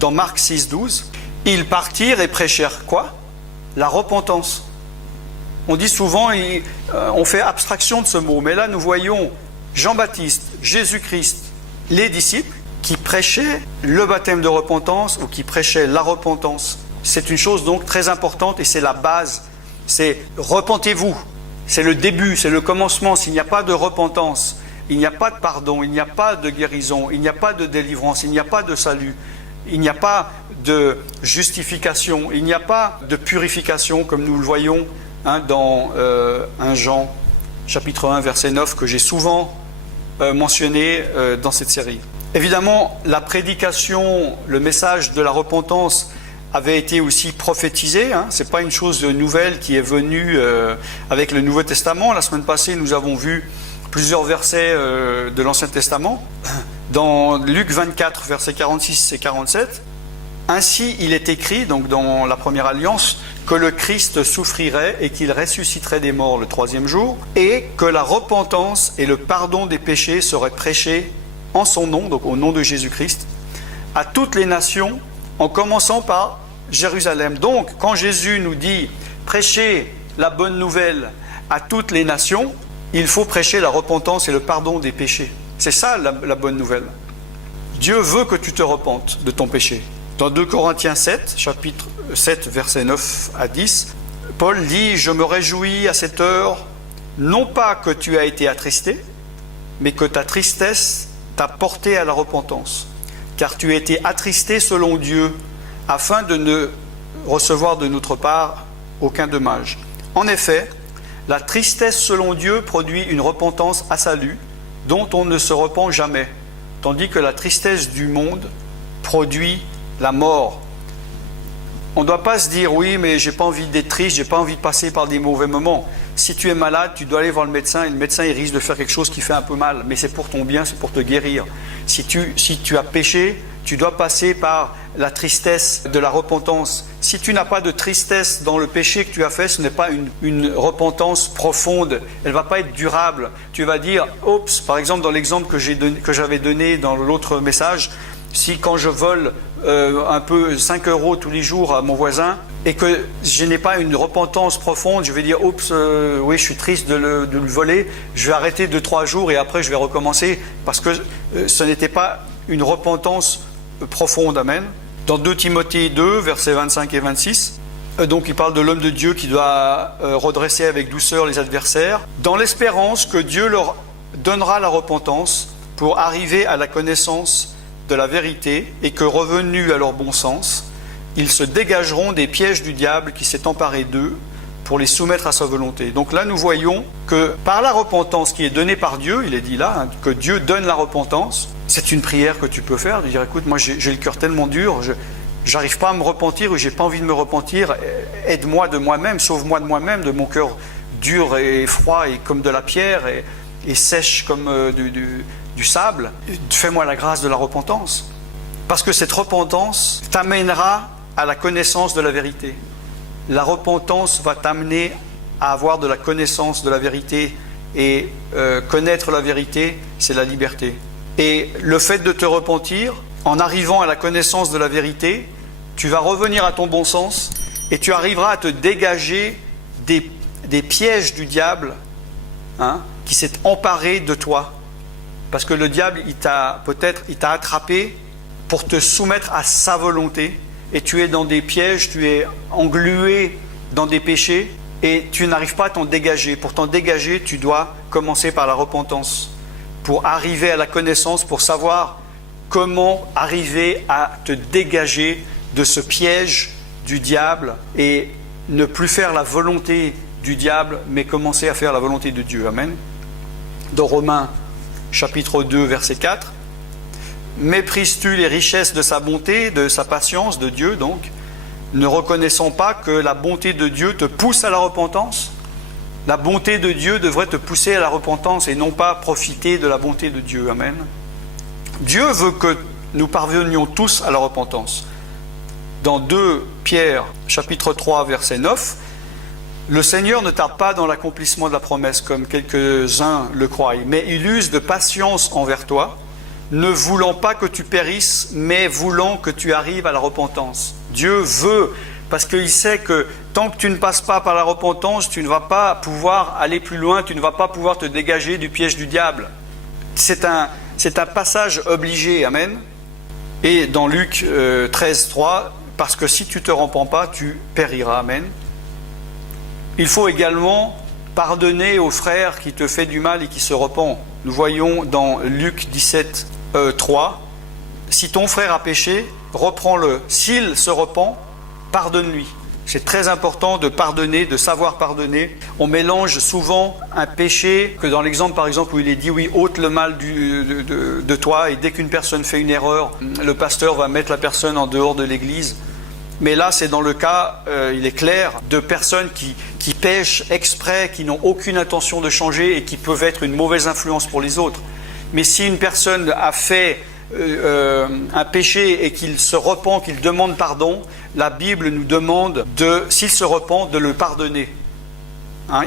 dans Marc 6, 12, ils partirent et prêchèrent quoi ? La repentance. On dit souvent, on fait abstraction de ce mot, mais là nous voyons Jean-Baptiste, Jésus-Christ, les disciples qui prêchaient le baptême de repentance ou qui prêchaient la repentance. C'est une chose donc très importante et c'est la base. C'est repentez-vous. C'est le début, c'est le commencement. S'il n'y a pas de repentance, il n'y a pas de pardon, il n'y a pas de guérison, il n'y a pas de délivrance, il n'y a pas de salut, il n'y a pas de justification, il n'y a pas de purification comme nous le voyons dans 1 Jean chapitre 1 verset 9 que j'ai souvent mentionné dans cette série. Évidemment, la prédication, le message de la repentance avait été aussi prophétisé. Ce n'est pas une chose nouvelle qui est venue avec le Nouveau Testament. La semaine passée, nous avons vu plusieurs versets de l'Ancien Testament. Dans Luc 24, versets 46 et 47, « Ainsi il est écrit, donc dans la première alliance, que le Christ souffrirait et qu'il ressusciterait des morts le 3e jour, et que la repentance et le pardon des péchés seraient prêchés en son nom, donc au nom de Jésus-Christ, à toutes les nations, en commençant par Jérusalem. » Donc, quand Jésus nous dit « prêchez la bonne nouvelle à toutes les nations », il faut prêcher la repentance et le pardon des péchés. C'est ça la bonne nouvelle. Dieu veut que tu te repentes de ton péché. Dans 2 Corinthiens 7, chapitre 7, versets 9 à 10, Paul dit « Je me réjouis à cette heure, non pas que tu as été attristé, mais que ta tristesse t'a porté à la repentance. Car tu as été attristé selon Dieu, afin de ne recevoir de notre part aucun dommage. En effet, la tristesse selon Dieu produit une repentance à salut, dont on ne se repent jamais, tandis que la tristesse du monde produit la mort. On ne doit pas se dire, oui, mais j'ai pas envie d'être triste, j'ai pas envie de passer par des mauvais moments. Si tu es malade, tu dois aller voir le médecin, et le médecin il risque de faire quelque chose qui fait un peu mal, mais c'est pour ton bien, c'est pour te guérir. Si tu as péché, tu dois passer par la tristesse de la repentance. Si tu n'as pas de tristesse dans le péché que tu as fait, ce n'est pas une repentance profonde, elle ne va pas être durable. Tu vas dire, oups, par exemple dans l'exemple que j'avais donné dans l'autre message, si quand je vole un peu 5 € tous les jours à mon voisin et que je n'ai pas une repentance profonde, je vais dire oups, oui je suis triste de le voler, je vais arrêter 2-3 jours et après je vais recommencer parce que ce n'était pas une repentance profonde. Amen. Dans 2 Timothée 2, versets 25 et 26, donc il parle de l'homme de Dieu qui doit redresser avec douceur les adversaires, dans l'espérance que Dieu leur donnera la repentance pour arriver à la connaissance de la vérité et que revenus à leur bon sens, ils se dégageront des pièges du diable qui s'est emparé d'eux pour les soumettre à sa volonté. Donc là nous voyons que par la repentance qui est donnée par Dieu, il est dit là, que Dieu donne la repentance, c'est une prière que tu peux faire, de dire écoute, moi j'ai le cœur tellement dur, j'arrive pas à me repentir ou j'ai pas envie de me repentir, aide-moi de moi-même, sauve-moi de moi-même, de mon cœur dur et froid et comme de la pierre et sèche comme du sable, fais-moi la grâce de la repentance. Parce que cette repentance t'amènera à la connaissance de la vérité. La repentance va t'amener à avoir de la connaissance de la vérité et connaître la vérité, c'est la liberté. Et le fait de te repentir, en arrivant à la connaissance de la vérité, tu vas revenir à ton bon sens et tu arriveras à te dégager des pièges du diable qui s'est emparé de toi. Parce que le diable, il t'a attrapé pour te soumettre à sa volonté et tu es dans des pièges, tu es englué dans des péchés et tu n'arrives pas à t'en dégager. Pour t'en dégager, tu dois commencer par la repentance pour arriver à la connaissance, pour savoir comment arriver à te dégager de ce piège du diable et ne plus faire la volonté du diable, mais commencer à faire la volonté de Dieu. Amen. Dans Romains chapitre 2, verset 4, « Méprises-tu les richesses de sa bonté, de sa patience, de Dieu donc, ne reconnaissant pas que la bonté de Dieu te pousse à la repentance ?» La bonté de Dieu devrait te pousser à la repentance et non pas profiter de la bonté de Dieu. Amen. Dieu veut que nous parvenions tous à la repentance. Dans 2 Pierre, chapitre 3, verset 9, « Le Seigneur ne tarde pas dans l'accomplissement de la promesse, comme quelques-uns le croient, mais il use de patience envers toi, ne voulant pas que tu périsses, mais voulant que tu arrives à la repentance. » Dieu veut, parce qu'il sait que tant que tu ne passes pas par la repentance, tu ne vas pas pouvoir aller plus loin, tu ne vas pas pouvoir te dégager du piège du diable. C'est un passage obligé, amen. Et dans Luc 13, 3, parce que si tu ne te repens pas, tu périras, amen. Il faut également pardonner au frère qui te fait du mal et qui se repent. Nous voyons dans Luc 17, 3, si ton frère a péché, reprends-le. S'il se repent, pardonne-lui. C'est très important de pardonner, de savoir pardonner. On mélange souvent un péché, que dans l'exemple par exemple où il est dit oui, ôte le mal de toi, et dès qu'une personne fait une erreur, le pasteur va mettre la personne en dehors de l'église. Mais là c'est dans le cas, il est clair, de personnes qui pêchent exprès, qui n'ont aucune intention de changer et qui peuvent être une mauvaise influence pour les autres. Mais si une personne a fait un péché et qu'il se repent, qu'il demande pardon, la Bible nous demande, s'il se repent, de le pardonner.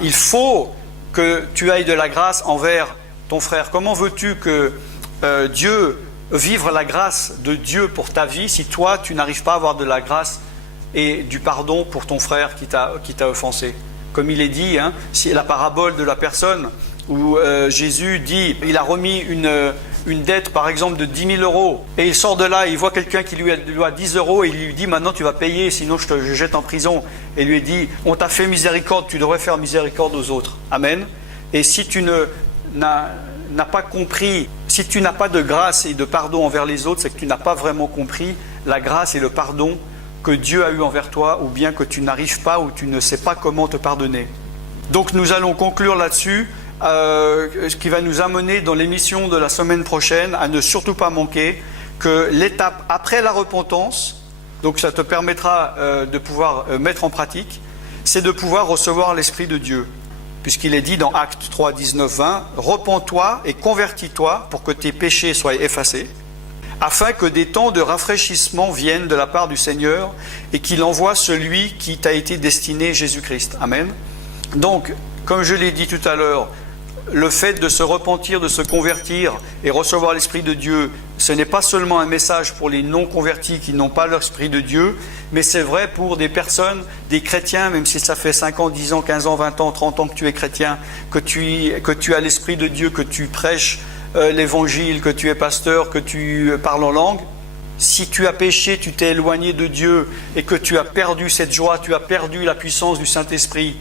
Il faut que tu ailles de la grâce envers ton frère. Comment veux-tu que Dieu vivre la grâce de Dieu pour ta vie si toi tu n'arrives pas à avoir de la grâce et du pardon pour ton frère qui t'a offensé? Comme il est dit, c'est la parabole de la personne où Jésus dit, il a remis une dette par exemple de 10 000 € et il sort de là, il voit quelqu'un qui lui doit 10 € et il lui dit maintenant tu vas payer sinon je te jette en prison, et lui dit on t'a fait miséricorde, tu devrais faire miséricorde aux autres. Amen. Et si tu n'as pas compris, si tu n'as pas de grâce et de pardon envers les autres, c'est que tu n'as pas vraiment compris la grâce et le pardon que Dieu a eu envers toi, ou bien que tu n'arrives pas ou tu ne sais pas comment te pardonner. Donc nous allons conclure là-dessus. Ce qui va nous amener dans l'émission de la semaine prochaine à ne surtout pas manquer que l'étape après la repentance, donc ça te permettra de pouvoir mettre en pratique, c'est de pouvoir recevoir l'Esprit de Dieu. Puisqu'il est dit dans Actes 3, 19, 20, « Repens-toi et convertis-toi pour que tes péchés soient effacés, afin que des temps de rafraîchissement viennent de la part du Seigneur et qu'il envoie celui qui t'a été destiné, Jésus-Christ. » Amen. Donc, comme je l'ai dit tout à l'heure, le fait de se repentir, de se convertir et recevoir l'Esprit de Dieu, ce n'est pas seulement un message pour les non-convertis qui n'ont pas l'Esprit de Dieu, mais c'est vrai pour des personnes, des chrétiens, même si ça fait 5 ans, 10 ans, 15 ans, 20 ans, 30 ans que tu es chrétien, que tu as l'Esprit de Dieu, que tu prêches l'Évangile, que tu es pasteur, que tu parles en langue. Si tu as péché, tu t'es éloigné de Dieu et que tu as perdu cette joie, tu as perdu la puissance du Saint-Esprit,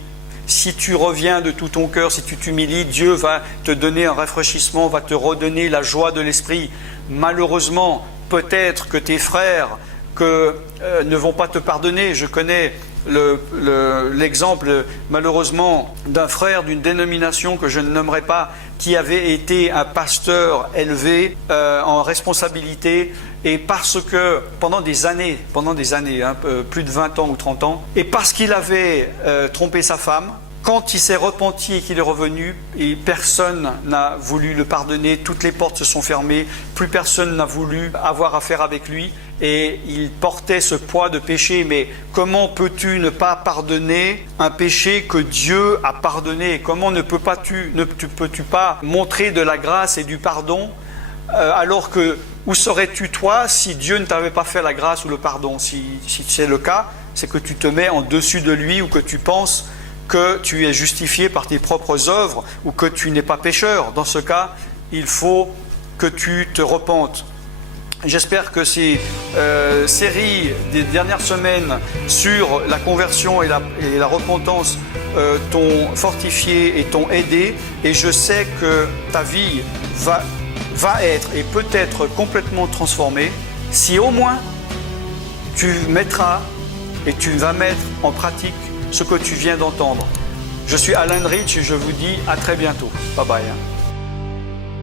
si tu reviens de tout ton cœur, si tu t'humilies, Dieu va te donner un rafraîchissement, va te redonner la joie de l'Esprit. Malheureusement, peut-être que tes frères ne vont pas te pardonner. Je connais l'exemple, malheureusement, d'un frère d'une dénomination que je ne nommerai pas, qui avait été un pasteur élevé en responsabilité, et parce que pendant des années, plus de 20 ans ou 30 ans, et parce qu'il avait trompé sa femme, quand il s'est repenti et qu'il est revenu, et personne n'a voulu le pardonner, toutes les portes se sont fermées, plus personne n'a voulu avoir affaire avec lui, et il portait ce poids de péché. Mais comment peux-tu ne pas pardonner un péché que Dieu a pardonné? Comment ne peux-tu pas montrer de la grâce et du pardon alors que où serais-tu toi si Dieu ne t'avait pas fait la grâce ou le pardon? Si c'est le cas, c'est que tu te mets en dessus de lui, ou que tu penses que tu es justifié par tes propres œuvres, ou que tu n'es pas pécheur. Dans ce cas, il faut que tu te repentes. J'espère que ces séries des dernières semaines sur la conversion et la repentance t'ont fortifié et t'ont aidé, et je sais que ta vie va être et peut être complètement transformée si au moins tu mettras et tu vas mettre en pratique ce que tu viens d'entendre. Je suis Alan Rich et je vous dis à très bientôt. Bye bye.